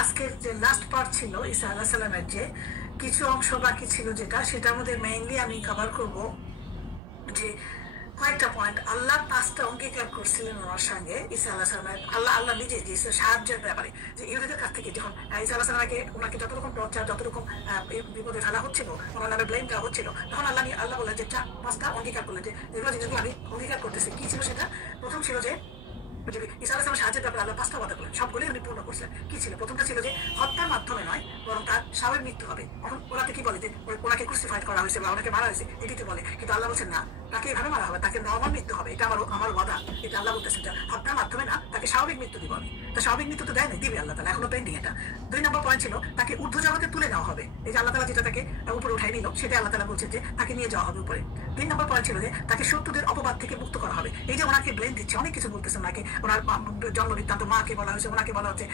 আজকের যে last part ছিল ঈসা আলাইহিস সালামের যে কিছু অংশ বাকি ছিল সেটার মধ্যে মেইনলি আমি কভার করব যে কয়েকটা পয়েন্ট। আল্লাহ 5টা অঙ্গীকার করছিলেন ওনার সঙ্গে ঈসা আলাইহিস সালামের। আল্লাহ নিজে দিয়েছিল সাহায্যের ব্যাপারে, যে ইহুদিদের কাছ থেকে যখন ঈসা আলাইহিস সালামকে ওনাকে যত রকম টর্চার, যত রকম বিপদে ফেলা হচ্ছিল, ওনার নামে ব্লেম দেওয়া হচ্ছিল, তখন আল্লাহ বললেন যে 5টা অঙ্গীকার করলেন যে যেগুলো যেগুলো আমি অঙ্গীকার করতেছি। কি ছিল সেটা? প্রথম ছিল যে ঈসা আলাইহিস সালামের সাহায্যের ব্যাপারে আল্লাহ 5টা কথা বললেন, সবগুলোই উনি পূর্ণ করছিলেন। কি ছিল? প্রথমটা ছিল যে হত্যার মাধ্যমে নয়, বরং তার স্বাভাবিক মৃত্যু হবে। এখন ওনাকে কি বলে যে ওনাকে ক্রুসিফাইড করা হয়েছে বা ওনাকে মারা হয়েছে, এটিতে বলে। কিন্তু আল্লাহ বলছেন না, তাকে এভাবে মারা হবে, তাকে নরমাল মৃত্যু হবে। এটা আমার ওয়াদা। এটা আল্লাহ বলতেছেন যে হত্যার মাধ্যমে না, তাকে স্বাভাবিক মৃত্যু দিব আমি। তা স্বাভাবিক মৃত্যু তো দেয় না, দিবে আল্লাহ তাআলা, এখনো পেন্ডিং এটা। 2 নম্বর পয়েন্ট ছিল তাকে ঊর্ধ্ব জগতে তুলে নেওয়া হবে। এই যে আল্লাহ তাআলা যেটা তাকে উপরে উঠাই নিল, সেটা আল্লাহ তাআলা বলছেন যে তাকে নিয়ে যাওয়া হবে উপরে। 3 নম্বর পয়েন্ট ছিল যে তাকে শত্রুদের অপবাদ থেকে মুক্ত করা হবে। এই যে ওনাকে ব্লেম দিচ্ছে, অনেক কিছু বলতেছে ওনাকে, ওনার জন্ম বৃত্তান্ত, মাকে বলা হয়েছে, ওনাকে বলা হচ্ছে,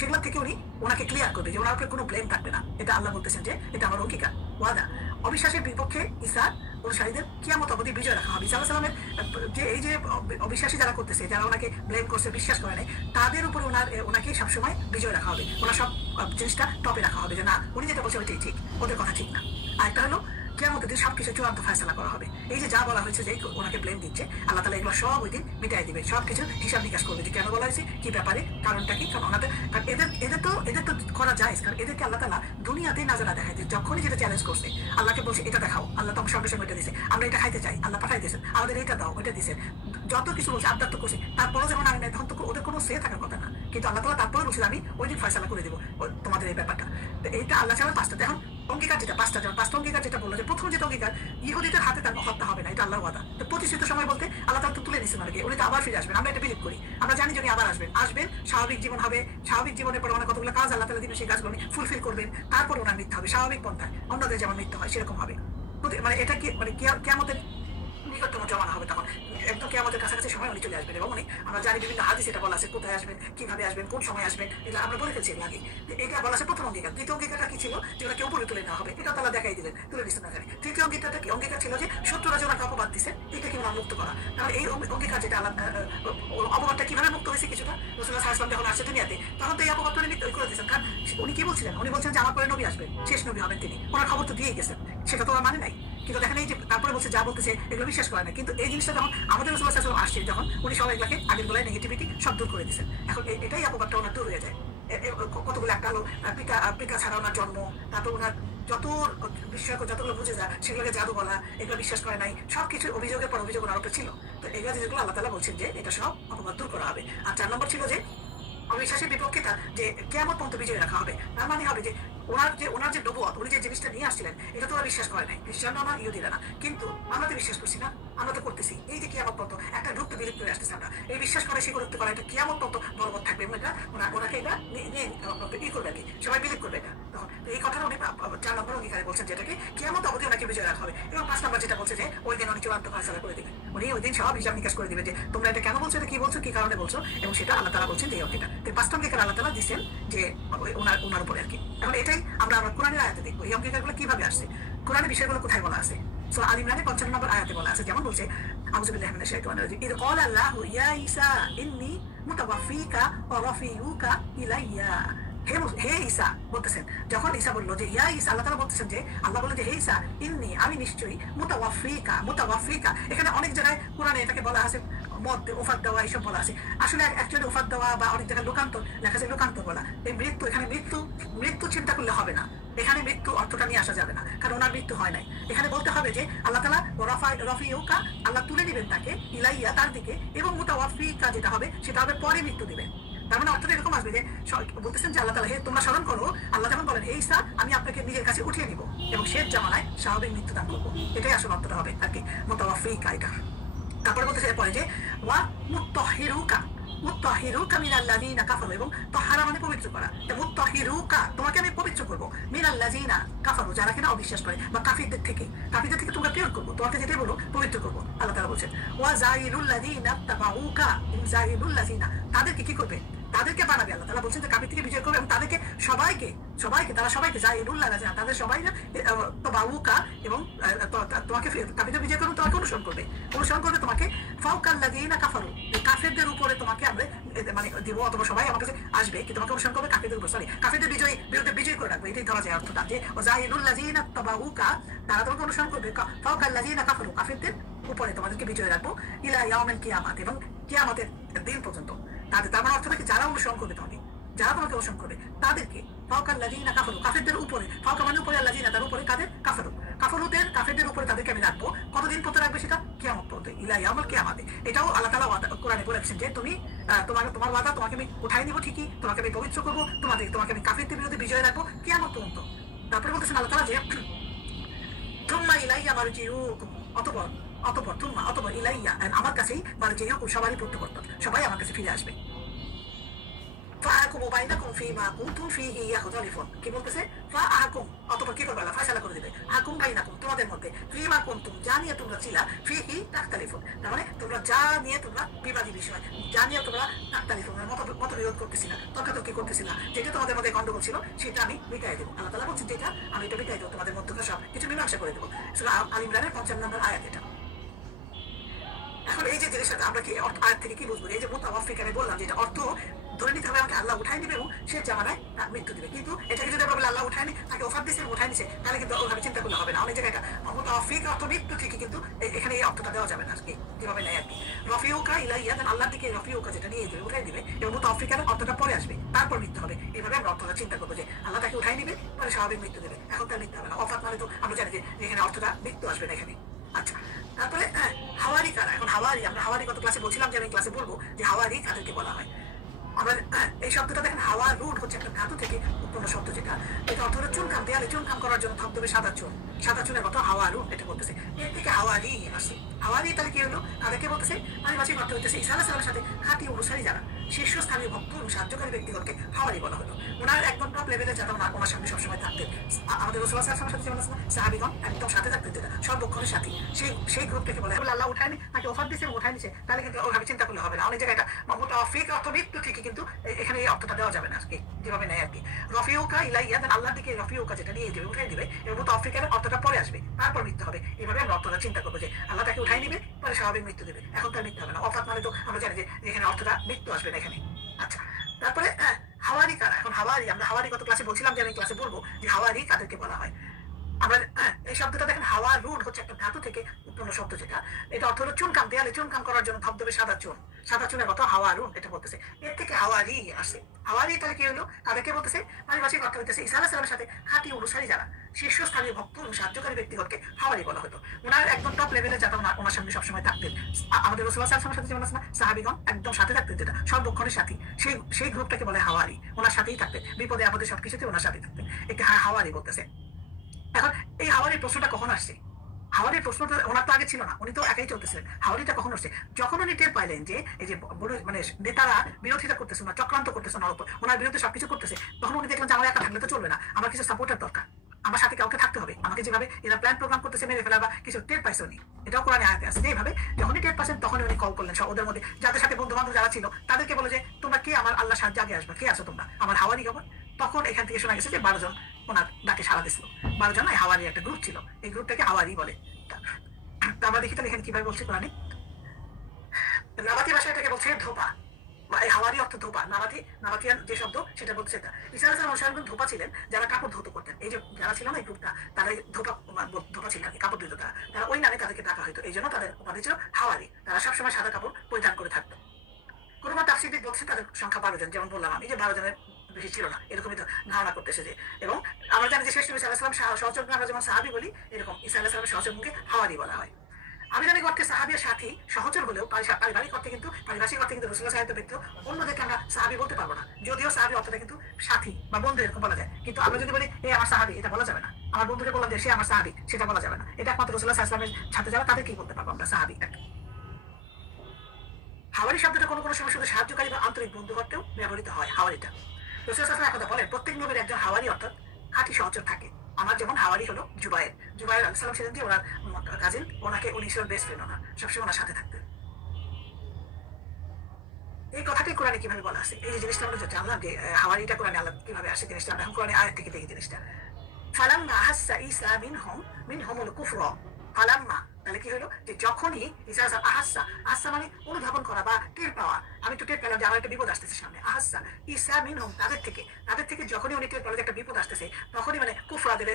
সেগুলো থেকে উনি ওনাকে ক্লিয়ার করবে যে ওনার উপরে কোনো ব্লেম থাকবে না। এটা আল্লাহ বলতেছেন যে এটা আমার অঙ্গীকার, ওয়াদা। অবিশ্বাসের বিপক্ষে ঈসা অনুসারীদের কিয়ামত অবধি বিজয় রাখা হবে। ঈসা আলাইহিস সালামের যে এই যে অবিশ্বাসী যারা করতেছে, যারা ওনাকে ব্লেম করছে, বিশ্বাস করে নাই, তাদের উপরে ওনাকে সবসময় বিজয় রাখা হবে। ওনার সব জিনিসটা টপে রাখা হবে, যে না, উনি যেটা বলছে ওইটাই ঠিক, ওদের কথা ঠিক না। আর একটা হলো কিয়ামতের দিন সবকিছু চূড়ান্ত ফয়সালা করা হবে। এই যে যা বলা হয়েছে যে ওনাকে ব্লেম দিচ্ছে, আল্লাহ তাআলা এগুলো সব ওই দিন মিটাই দিবে, সবকিছু হিসাব নিকাশ করবে যে কেন বলা হয়েছে, কি ব্যাপারে, কারণটা কি। কারণ এদের তো করা যায়, কারণ এদেরকে আল্লাহ তাআলা দুনিয়াতেই নাজারা দেখায় যে যখনই যেটা চ্যালেঞ্জ করছে, আল্লাহকে বলছে এটা দেখাও, আল্লাহ তো সঙ্গে সঙ্গে এটা দিয়েছে, আমরা এটা খাইতে চাই, আল্লাহ পাঠাই দিয়েছেন, আমাদের এটা দাও, ওইটা দিয়েছেন, যত কিছু বলছে আবদার তো করছে, তারপরও যখন আনি নাই, তখন তো ওদের কোনো সে থাকার কথা না। কিন্তু আল্লাহ তাআলা তারপরে বলছিল আমি ওই দিন ফয়সালা করে দেবো তোমাদের এই ব্যাপারটা। তো এইটা আল্লাহ ছাড়া 5টা। এখন অঙ্গীকার যেটা 5টা অঙ্গীকার যেটা বললো, যে প্রথম যেটা অঙ্গীকার, ইহুদিদের হাতে তার হত্যা হবে না, এটা আল্লাহর ওয়াদা। তো প্রতিষ্ঠিত সময় বলতে আল্লাহ তাআলা তো তুলে নিছেন ওনাকে, উনি তো আবার ফিরে আসবেন, আমরা এটা বিলিভ করি, আমরা জানি যে উনি আবার আসবেন, স্বাভাবিক জীবন হবে, স্বাভাবিক জীবনের পরে ওনার কতগুলো কাজ আল্লাহ তাআলা দিবেন, সেই কাজগুলো ফুলফিল করবেন, তারপর ওনার মৃত্যু হবে স্বাভাবিক পন্থায়, অন্যদের যেমন মৃত্যু হয় সেরকম হবে। মানে এটা কি, মানে কিয়ামতের নিকটতম জমানা হবে, তখন একদম কিয়ামতের কাছাকাছি সময় উনি চলে আসবেন। এবং উনি, আমরা জানি বিভিন্ন হাদিস এটা বলা আছে, কোথায় আসবেন, কিভাবে আসবেন, কোন সময় আসবেন, এটা আমরা বলে ফেলছি আগে। এটা বলা আছে প্রথম অঙ্গীকার। দ্বিতীয় অঙ্গীকারটা কি ছিল? যে ওনাকে উপরে তুলে নেওয়া হবে, এটা তারা দেখাই দিলেন, তুলে দিচ্ছেন না জানি। তৃতীয় অঙ্গীকারটা কি? অঙ্গীকার ছিল যে শত্রুরা যে ওনাকে অপবাদ দিচ্ছে, এটা কি ওনার মুক্ত করা। কারণ এই অঙ্গীকার যেটা অপবাদটা কিভাবে মুক্ত হয়েছে কিছুটা, রাসূলুল্লাহ সাল্লাল্লাহু আলাইহি ওয়াসাল্লাম যখন আসছে দুনিয়াতে, তখন তো এই অপবাদটা উনি করে দিয়েছেন। কারণ উনি কি বলছিলেন? উনি বলছেন যে আমার পরে নবী আসবেন, শেষ নবী হবেন তিনি, ওনার খবর তো দিয়েই গেছেন, সেটা তো ওরা মানে নাই। কিন্তু দেখেন এই যে তারপরে বলছে যা বলতেছে এগুলো বিশ্বাস করে না। কিন্তু এই জিনিসটা যখন আমাদের রাসূলুল্লাহ সাল্লাল্লাহু আলাইহি ওয়াসাল্লাম আসছে, যখন উনি সবাই এগুলোকে আগের বেলায় নেগেটিভিটি সব দূর করে দিয়েছেন, এখন এটাই অপবাদটা ওনার দূর হয়ে যায়। কতগুলো একটা হলো পিতা ছাড়া ওনার জন্ম, তারপর ওনার যত বিস্ময়কর যতগুলো বুঝে যায় সেগুলোকে জাদু বলা, এগুলো বিশ্বাস করে নাই, সবকিছু অভিযোগের পর অভিযোগ ওনার উপরে ছিল। তো এগুলো যেগুলো আল্লাহ তাআলা বলছেন যে এটা সব অপবাদ দূর করা হবে। আর 4 নম্বর ছিল যে অবিশ্বাসের বিপক্ষে যে কিয়ামত পর্যন্ত বিজয় রাখা হবে। তার মানে হবে যে ওনার যে নবুয়ত, উনি যে জিনিসটা নিয়ে আসছিলেন, এটা তো ওরা বিশ্বাস করে নাই, খ্রিস্টানরা না, ইহুদিরা না। কিন্তু আমরা তো বিশ্বাস করছি না, আমরা তো করতেছি। এই যে কিয়ামত পর্যন্ত একটা রূপ বিলীপ করে আসতেছে, আমরা এই বিশ্বাস করে সেই গুরুত্ব করা, এটা কিয়ামত পর্যন্ত বলবৎ থাকবে। এটা ওনাকে এটা ই করবে আর কি, সবাই বিলীপ করবে এটা। তখন এই কথাটা উনি 4 নম্বর অঙ্গীকারে বলছেন, যেটাকে কিয়ামত অবধি ওনাকে বিজয় রাখা হবে। এবং 5 নম্বর যেটা বলছে যে ওই দিন উনি চূড়ান্ত ফয়সালা করে দিবেন, উনি ওই দিন সব হিসাব নিকাশ করে দিবেন যে তোমরা এটা কেন বলছো, এটা কি বলছো, কি কারণে বলছো, এবং সেটা আল্লাহ তাআলা বলছেন যে এই অঙ্গীকার। তো 5টা অঙ্গীকার আল্লাহ তাআলা দিচ্ছেন যে ওনার উপরে আর কি। এখন এটাই আমরা কোরআনের আয়াতে দেখবো এই অঙ্গীকারগুলো কিভাবে আসছে, কোরআনের বিষয়গুলো কোথায় বলা আছে। সূরা আল ইমরানের 55 নম্বর আয়াতে বলা আছে, যেমন বলছে আউযু বিল্লাহি মিনাশ শাইতানির রাজিম, ইয ক্বালা আল্লাহু ইয়া ঈসা ইন্নী মুতাওয়াফিকা ওয়া রাফিউকা ইলাইয়া। হে ঈসা বলতেছেন, যখন ঈসা বললো যে ইয়া ঈসা, আল্লাহ তাআলা বলতেছেন যে আল্লাহ বলে যে হে ঈসা ইন্নী, আমি নিশ্চয়ই মুতাওয়াফিকা। এখানে অনেক জায়গায় কোরআনে এটাকে বলা আছে মত ওফাত দেওয়া, এইসব বলা আছে। আসলে অ্যাকচুয়ালি ওফাত দেওয়া বা অনেক জায়গায় লোকান্তর লেখা আছে, লোকান্তর বলা। এই মৃত্যু, এখানে মৃত্যু চিন্তা করলে হবে না, এখানে মৃত্যু অর্থটা নিয়ে আসা যাবে না, কারণ ওনার মৃত্যু হয় নাই। এখানে বলতে হবে যে আল্লাহ তাআলা রাফিউকা, আল্লাহ তুলে নেবেন তাকে, ইলাইয়া তার দিকে, এবং মুতাওয়াফিকা যেটা হবে সেটা হবে পরে মৃত্যু দিবেন। তার মানে অর্থটা এরকম আসবে যে বলতেছেন যে আল্লাহ তাআলা, হে তোমরা স্মরণ করো, আল্লাহ যখন বলেন হে ঈসা আমি আপনাকে নিজের কাছে উঠিয়ে নিব এবং শেষ জামানায় স্বাভাবিক মৃত্যু দান করবো, এটাই আসলে অর্থটা হবে আর কি, মুতাওয়াফিকা এটা। তারপরে বলতেছে পরে যে ওয়া মুত্তাহিরুকা মিনাল্লাযিনা কাফারু, এবং তাহারা মানে পবিত্র করা, মুত্তাহিরুকা তোমাকে আমি পবিত্র করব, মিনাল্লাযিনা কাফারু যারা কিনা অবিশ্বাস করে, বা কাফিরদের থেকে তোমাকে পিওর করব, তোমাকে যেটাই বলো পবিত্র করব। আল্লাহ তাআলা বলছেন ওয়া যাইলুল্লাযিনা তাবাউকা, যাইলুল্লাযিনা তাদেরকে কি করবে, তাদেরকে বানাবে। আল্লাহ তাআলা বলছেন যে কাফির থেকে বিজয় করবে, এবং তাদেরকে সবাইকে তারা সবাইকে যাইলুল্লাহ, তাদের সবাই তাবাউকা, এবং তোমাকে কাফিরদের বিজয় করবে, তোমাকে অনুসরণ করবে তোমাকে ফাওকাল্লাযিনা কাফারু, কাফিরদের উপরে তোমাকে আমরা মানে দিব, অথবা সবাই আমার কাছে আসবে, কিন্তু তোমাকে অনুসরণ করবে কাফিরদের উপর, সরি কাফিরদের বিরুদ্ধে বিজয় করে রাখবে, এটাই ধরা যায় অর্থটা। যে ওয়াজাহিদুল্লাযিনা তাবাউকা, তারা তোমাকে অনুসরণ করবে ফাওকাল্লাযিনা কাফারু, কাফিরদের উপরে তোমাদেরকে বিজয় রাখবো, ইলা ইয়াউমিল কিয়ামাত, এবং কিয়ামতের দিন পর্যন্ত। তার মানে অর্থটা কি, যারা অনুসরণ করবে তোমাকে, যারা তোমাকে অনুসরণ করবে তাদেরকে, ফাওকাল্লাযিনা কাফারু, কাফিরদের উপরে, ফাওকা মানে উপরে, আল্লাযিনা তার উপরে, কাদের, কাফারু, কাফেরদের উপরে তাদেরকে আমি রাখবো। কতদিন পর্যন্ত রাখবে সেটা? কিয়ামত পর্যন্ত, ইলা ইয়াউমিল কিয়ামাতে। এটাও আল্লাহ তাআলা কোরআনে বলেছেন যে তুমি তোমার ওয়াদা, তোমাকে আমি উঠাই নিব ঠিকই, তোমাকে আমি পবিত্র করবো, তোমাকে আমি কাফেরদের বিরুদ্ধে বিজয় রাখবো কিয়ামত পর্যন্ত। তারপরে বলতেছেন আল্লাহ তাআলা যে তুম্মা ইলাইয়া মারজিউকুম, অতঃপর ইলাইয়া, আমার কাছেই মারজিউকুম, সবারই প্রত্যাবর্তন, সবাই আমার কাছে ফিরে আসবে। ফাআহকুমু বাইনাকুম ফীমা কুনতুম ফীহি ইয়াখতালিফুন, কি বলতেছে? ফাআহকুম, অতঃপর কি করবে? ফায়সালা করে দিবে, আহকুম বাইনাকুম, তোমাদের মধ্যে, ফীমা কুনতুম, যা নিয়ে তোমরা ছিলা, ফীহি তাখতালিফুন, তার মানে তোমরা যা নিয়ে তোমরা বিবাদী বিষয়, যা নিয়ে তোমরা তাখতালিফুন, মতবিরোধ করতেছিলা, তর্কাতর্কি করতেছিলা, যেটা তোমাদের মধ্যে গন্ডগোল ছিল সেটা আমি মিটাই দেবো। আল্লাহ তাআলা বলছেন যেটা আমি এটা মিটাই দেবো, তোমাদের মধ্যে সব কিছু মীমাংসা করে দেবো। সূরা আল ইমরানের ৫৫ নম্বর আয়াত এটা। এখন এই যে জিনিসটা আমরা কি আয়াত থেকে কি বুঝবো? এই যে মুতাওয়াফিক, আমি বললাম যে এটা অর্থ ধরে নিতে হবে আমাকে আল্লাহ উঠাই দিবে এবং সে জামানায় মৃত্যু দিবে। কিন্তু এটাকে যদি আমরা বলি আল্লাহ উঠায়নি, তাকে অফার দিয়েছে উঠাই নিছে, তাহলে কিন্তু ওইভাবে চিন্তা করলে হবে না। অনেক জায়গায় মুতাওয়াফিক অর্থ মৃত্যু ঠিকই, কিন্তু এখানে এই অর্থটা দেওয়া যাবে না আজকে, যেভাবে নেয় আর কি। রফিউকা ইলাইয়া, আল্লাহর দিকে রফিউকা, যেটা নিয়ে যাবে, উঠাই দিবে, এবং মুতাওয়াফিকার অর্থটা পরে আসবে, তারপর মৃত্যু হবে। এইভাবে আমরা অর্থটা চিন্তা করবো যে আল্লাহ তাকে উঠাই নিবে, পরে স্বাভাবিক মৃত্যু দেবে, এখন তার মৃত্যু হবে না। অফাত মানে তো আমরা জানি যে এখানে অর্থটা মৃত্যু আসবে না এখানে। আচ্ছা, তারপরে হাওয়ারি কারা? এখন হাওয়ারি, আমরা হাওয়ারি কত ক্লাসে বলছিলাম যে আমি ক্লাসে বলবো যে হাওয়ারি কাদেরকে বলা হয়। আমরা এই শব্দটা দেখেন, হাওয়া রুট হচ্ছে একটা ধাতু থেকে উৎপন্ন শব্দ, যেটা এটা অর্থ হলো চুনকাম, দেয়ালে চুনকাম করার জন্য ধবধবে সাদা চুন, সাদা চুনের কথা হাওয়া রুট, এটা বলতেছে। এর থেকে হাওয়ারি আসে। হাওয়ারি তাহলে কি হলো? তাদেরকে বলতেছে পারিভাষিক অর্থ হইতেছে ঈসা আলাইহিস সালামের সাথে খাঁটি অনুসারী যারা, শীর্ষস্থানীয় ভক্ত এবং সাহায্যকারী ব্যক্তিগণকে হাওয়ারি বলা হলো। ওনার একদম টপ লেভেলে যারা ওনার সামনে সবসময় থাকতেন, আমাদের রাসূল সাল্লাল্লাহু আলাইহি ওয়াসাল্লামের সাথে যেমন আছে সাহাবীগণ একদম সাথে থাকতেন, যেটা সর্বক্ষণের সাথী, সেই গ্রুপটাকে বলে। আল্লাহ উঠায়নি, তাকে অফার দিয়েছে এবং উঠাই নিছে, তাহলে কিন্তু ওইভাবে চিন্তা করলে হবে না। অনেক জায়গায় এটা মুতাওয়াফিক অর্থ মৃত্যু ঠিকই, কিন্তু এখানে এই অর্থটা দেওয়া যাবে না আজকে, যেভাবে নেয় আর কি। রফিউকা ইলাইয়া, আল্লাহর দিকে রফিউকা, যেটা নিয়ে যাবে, উঠাই দিবে, এবং মুতাওয়াফিকের অর্থটা পরে আসবে, তারপর মৃত্যু হবে। এইভাবে আমরা অর্থটা চিন্তা করবো যে আল্লাহ তাকে উঠাই নিবে, পরে স্বাভাবিক মৃত্যু দেবে, এখন তার মৃত্যু হবে না। অফাত মানে তো আমরা জানি যে এখানে অর্থটা মৃত্যু আসবে না এখানে। আচ্ছা, তারপরে হাওয়ারি কারা? এখন হাওয়ারি, আমরা হাওয়ারি কত ক্লাসে বলছিলাম যে আমি ক্লাসে বলবো যে হাওয়ারি কাদেরকে বলা হয়। আমরা এই শব্দটা দেখেন, হাওয়া রুট হচ্ছে একটা ধাতু থেকে উৎপন্ন শব্দ, যেটা এটা অর্থ হলো চুনকাম, দেয়ালে চুনকাম করার জন্য ধবধবে সাদা চুন, সাদা চুনের কথা হাওয়া রুট, এটা বলতেছে। এর থেকে হাওয়ারি আসে। হাওয়ারি তাহলে কি হলো? তাদেরকে বলতেছে পারিভাষিক অর্থ হইতেছে ঈসা আলাইহিস সালামের সাথে খাঁটি অনুসারী যারা, শীর্ষস্থানীয় ভক্ত এবং সাহায্যকারী ব্যক্তিগণকে হাওয়ারি বলা হতো। ওনার একদম টপ লেভেলে যারা ওনার সামনে সবসময় থাকতেন, আমাদের রাসূল সাল্লাল্লাহু আলাইহি ওয়াসাল্লামের সাথে যেমন আছে না সাহাবীগণ একদম সাথে থাকতেন, যেটা সর্বক্ষণের সাথী, সেই গ্রুপটাকে বলে হাওয়ারি। ওনার সাথেই থাকতেন, বিপদে আপদে সবকিছুতে ওনার সাথে থাকতেন, একে হাওয়ারি বলতেছে। এখন এই হাওয়ারির প্রশ্নটা কখন আসছে? হাওয়ারির প্রশ্নটা ওনার তো আগে ছিল না, উনি তো একাই চলতেছিলেন। হাওয়ারিটা কখন আসছে? যখন উনি টের পাইলেন যে এই যে মানে নেতারা বিরোধিতা করতেছে না, চক্রান্ত করতেছে ওনার উপর, ওনার বিরুদ্ধে সবকিছু করতেছে, তখন উনি দেখলেন যে আমার একা থাকলে তো চলবে না, আমার কিছু সাপোর্টের দরকার, আমার সাথে কাউকে থাকতে হবে। আমাকে যেভাবে এরা প্ল্যান প্রোগ্রাম করতেছে মেরে ফেলা বা কিছু, টের পাইছে উনি, এটাও কোরআনে আয়াতে আছে যে এইভাবে যখনই টের পাচ্ছেন তখনই উনি কল করলেন ওদের মধ্যে যাদের সাথে বন্ধু বান্ধব যারা ছিল, তাদেরকে বলে যে তোমরা কে আমার আল্লাহ সাহায্যে আগে আসবে, কে আছো তোমরা আমার হাওয়ারি খবর। তখন এখান থেকে শোনা গেছে যে 12 জন ওনার ডাকে সাড়া দিছিল। 12 জন হাওয়ারি একটা গ্রুপ ছিল, এই গ্রুপটাকে হাওয়ারি বলে। আমরা দেখি তাহলে এখানে কিভাবে বলছে কোরআনে। নাবাতি ভাষা এটাকে বলছে ধোপা, এই হাওয়ারি অর্থ ধোপা। নাবাতিয়ান যে শব্দ সেটা বলছে এটা। ঈসা আলাইহিস সালাম অনুসারীগণ ধোপা ছিলেন, যারা কাপড় ধৌত করতেন। এই যে যারা ছিল না এই গ্রুপটা, তারা ধোপা ছিলেন আর কি, কাপড় ধুতো তারা ওই নামে তাদেরকে ডাকা হয়তো, এই জন্য তাদের উপাধি ছিল হাওয়ারি। তারা সবসময় সাদা কাপড় পরিধান করে থাকতো। কোনো তাফসীরবিদ বলছে তাদের সংখ্যা 12 জন, যেমন বললাম আমি যে 12 জনের বেশি ছিল না, এরকমই ধারণা করতেছে যে। এবং আমরা জানি যে শেষ নবী সাল্লাল্লাহু আলাইহি ওয়াসাল্লাম সহচর্য, আমরা যেমন সাহাবী বলি, এরকম ঈসা আলাইহিস সালামের সহচর্যকে হাওয়ারি বলা হয়। আবিধানিক অর্থে সাহাবীর সাথী সহচর হলেও পারিবারিক অর্থে কিন্তু, পারিভাষিক অর্থে কিন্তু রাসূলুল্লাহ সাল্লাল্লাহু আলাইহি ওয়াসাল্লাম ব্যতীত অন্যদেরকে আমরা সাহাবী বলতে পারবো না, যদিও সাহাবী অর্থটা কিন্তু সাথী বা বন্ধু এরকম বলা যায়। কিন্তু আমরা যদি বলি এই আমার সাহাবী, এটা বলা যাবে না। আমার বন্ধুকে বললাম যে সে আমার সাহাবী, সেটা বলা যাবে না। এটা একমাত্র রাসূলুল্লাহ সাল্লাল্লাহু আলাইহি ওয়াসাল্লামের সাথে যারা, তাদেরকেই বলতে পারবো আমরা সাহাবী। হাওয়ারি শব্দটা কোনো সময় শুধু সাহায্যকারী বা আন্তরিক বন্ধু অর্থেও ব্যবহৃত হয়। হাওয়ারিটা রাসূল সাল্লাল্লাহু আলাইহি ওয়াসাল্লাম কথা বলেন, প্রত্যেক নবীর একজন হাওয়ারি অর্থাৎ খাঁটি সহচর থাকে। আমার যেমন হাওয়ারি হলো জুবায়ের আলাইহিস সালাম ছিলেন যে ওনার কাজিন, ওনাকে উনি ছিলেন বেস্ট ফ্রেন্ড, ওনার সবসময় ওনার সাথে থাকতেন। এই কথাটাই কোরআনে কিভাবে বলা আছে, এই যে জিনিসটা আমরা জানলাম যে হাওয়ারিটা কোরআনে আল্লাহ কিভাবে আসে, জিনিসটা আমরা এখন কোরআনে আয়াত থেকে দেখি জিনিসটা। ফালাম্মা আহাসসা ঈসা মিনহুমুল কুফরা, ফালাম্মা তাহলে কি হলো যে যখনই ঈসা আলাইহিস সালাম আহাসা, আহাসা মানে অনুধাবন করা বা টের পাওয়া, আমি তো টের পেলাম যে আমার একটা বিপদ আসতেছে সামনে, আহাসা ঈসা মিনহুম, তাদের থেকে যখনই উনি টের পেল যে একটা বিপদ আসতেছে, তখনই মানে কুফরাদের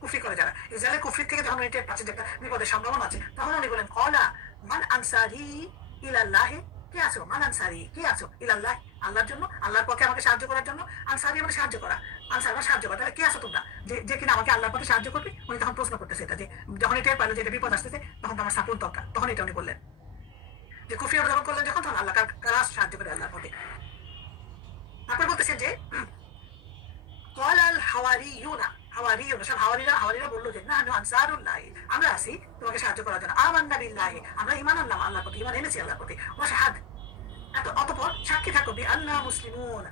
কুফরি করে যারা ইসরায়েলের কুফরি থেকে যখন উনি টের পাচ্ছেন যে একটা বিপদের সম্ভাবনা আছে, তখন উনি বলেন কলা মান আনসারি ইলাল্লাহি, কে আছো মান আনসারি, কে আছো ইলাল্লাহ, আল্লাহর জন্য, আল্লাহর পক্ষে আমাকে সাহায্য করার জন্য। আনসারি মানে সাহায্য করা, আনসার মানে সাহায্য করা, তাহলে কে আছো তোমরা যে কিনা আমাকে আল্লাহর পথে সাহায্য করবে। উনি তখন প্রশ্ন করতেছে এটা যে যখন এটা পাইলো যে এটা বিপদ আসতেছে, তখন তো আমার সাপোর্ট দরকার, তখন এটা উনি বললেন যে কুফরি অবলম্বন করলেন যখন, তখন আল্লাহ কারা সাহায্য করে আল্লাহর পথে। তারপর বলতেছেন যে কলাল হাওয়ারিয়ুনা, হাওয়ারিয়ুনা সব হাওয়ারিরা বললো যে না আনসারুল্লাহ, আমরা আছি তোমাকে সাহায্য করার জন্য, আমান্না বিল্লাহি, আমরা ঈমান আনলাম আল্লাহর প্রতি, ঈমান এনেছি আল্লাহর প্রতি, ওয়াশহাদ, অতঃপর সাক্ষী থাকো বিআন্না মুসলিমুন,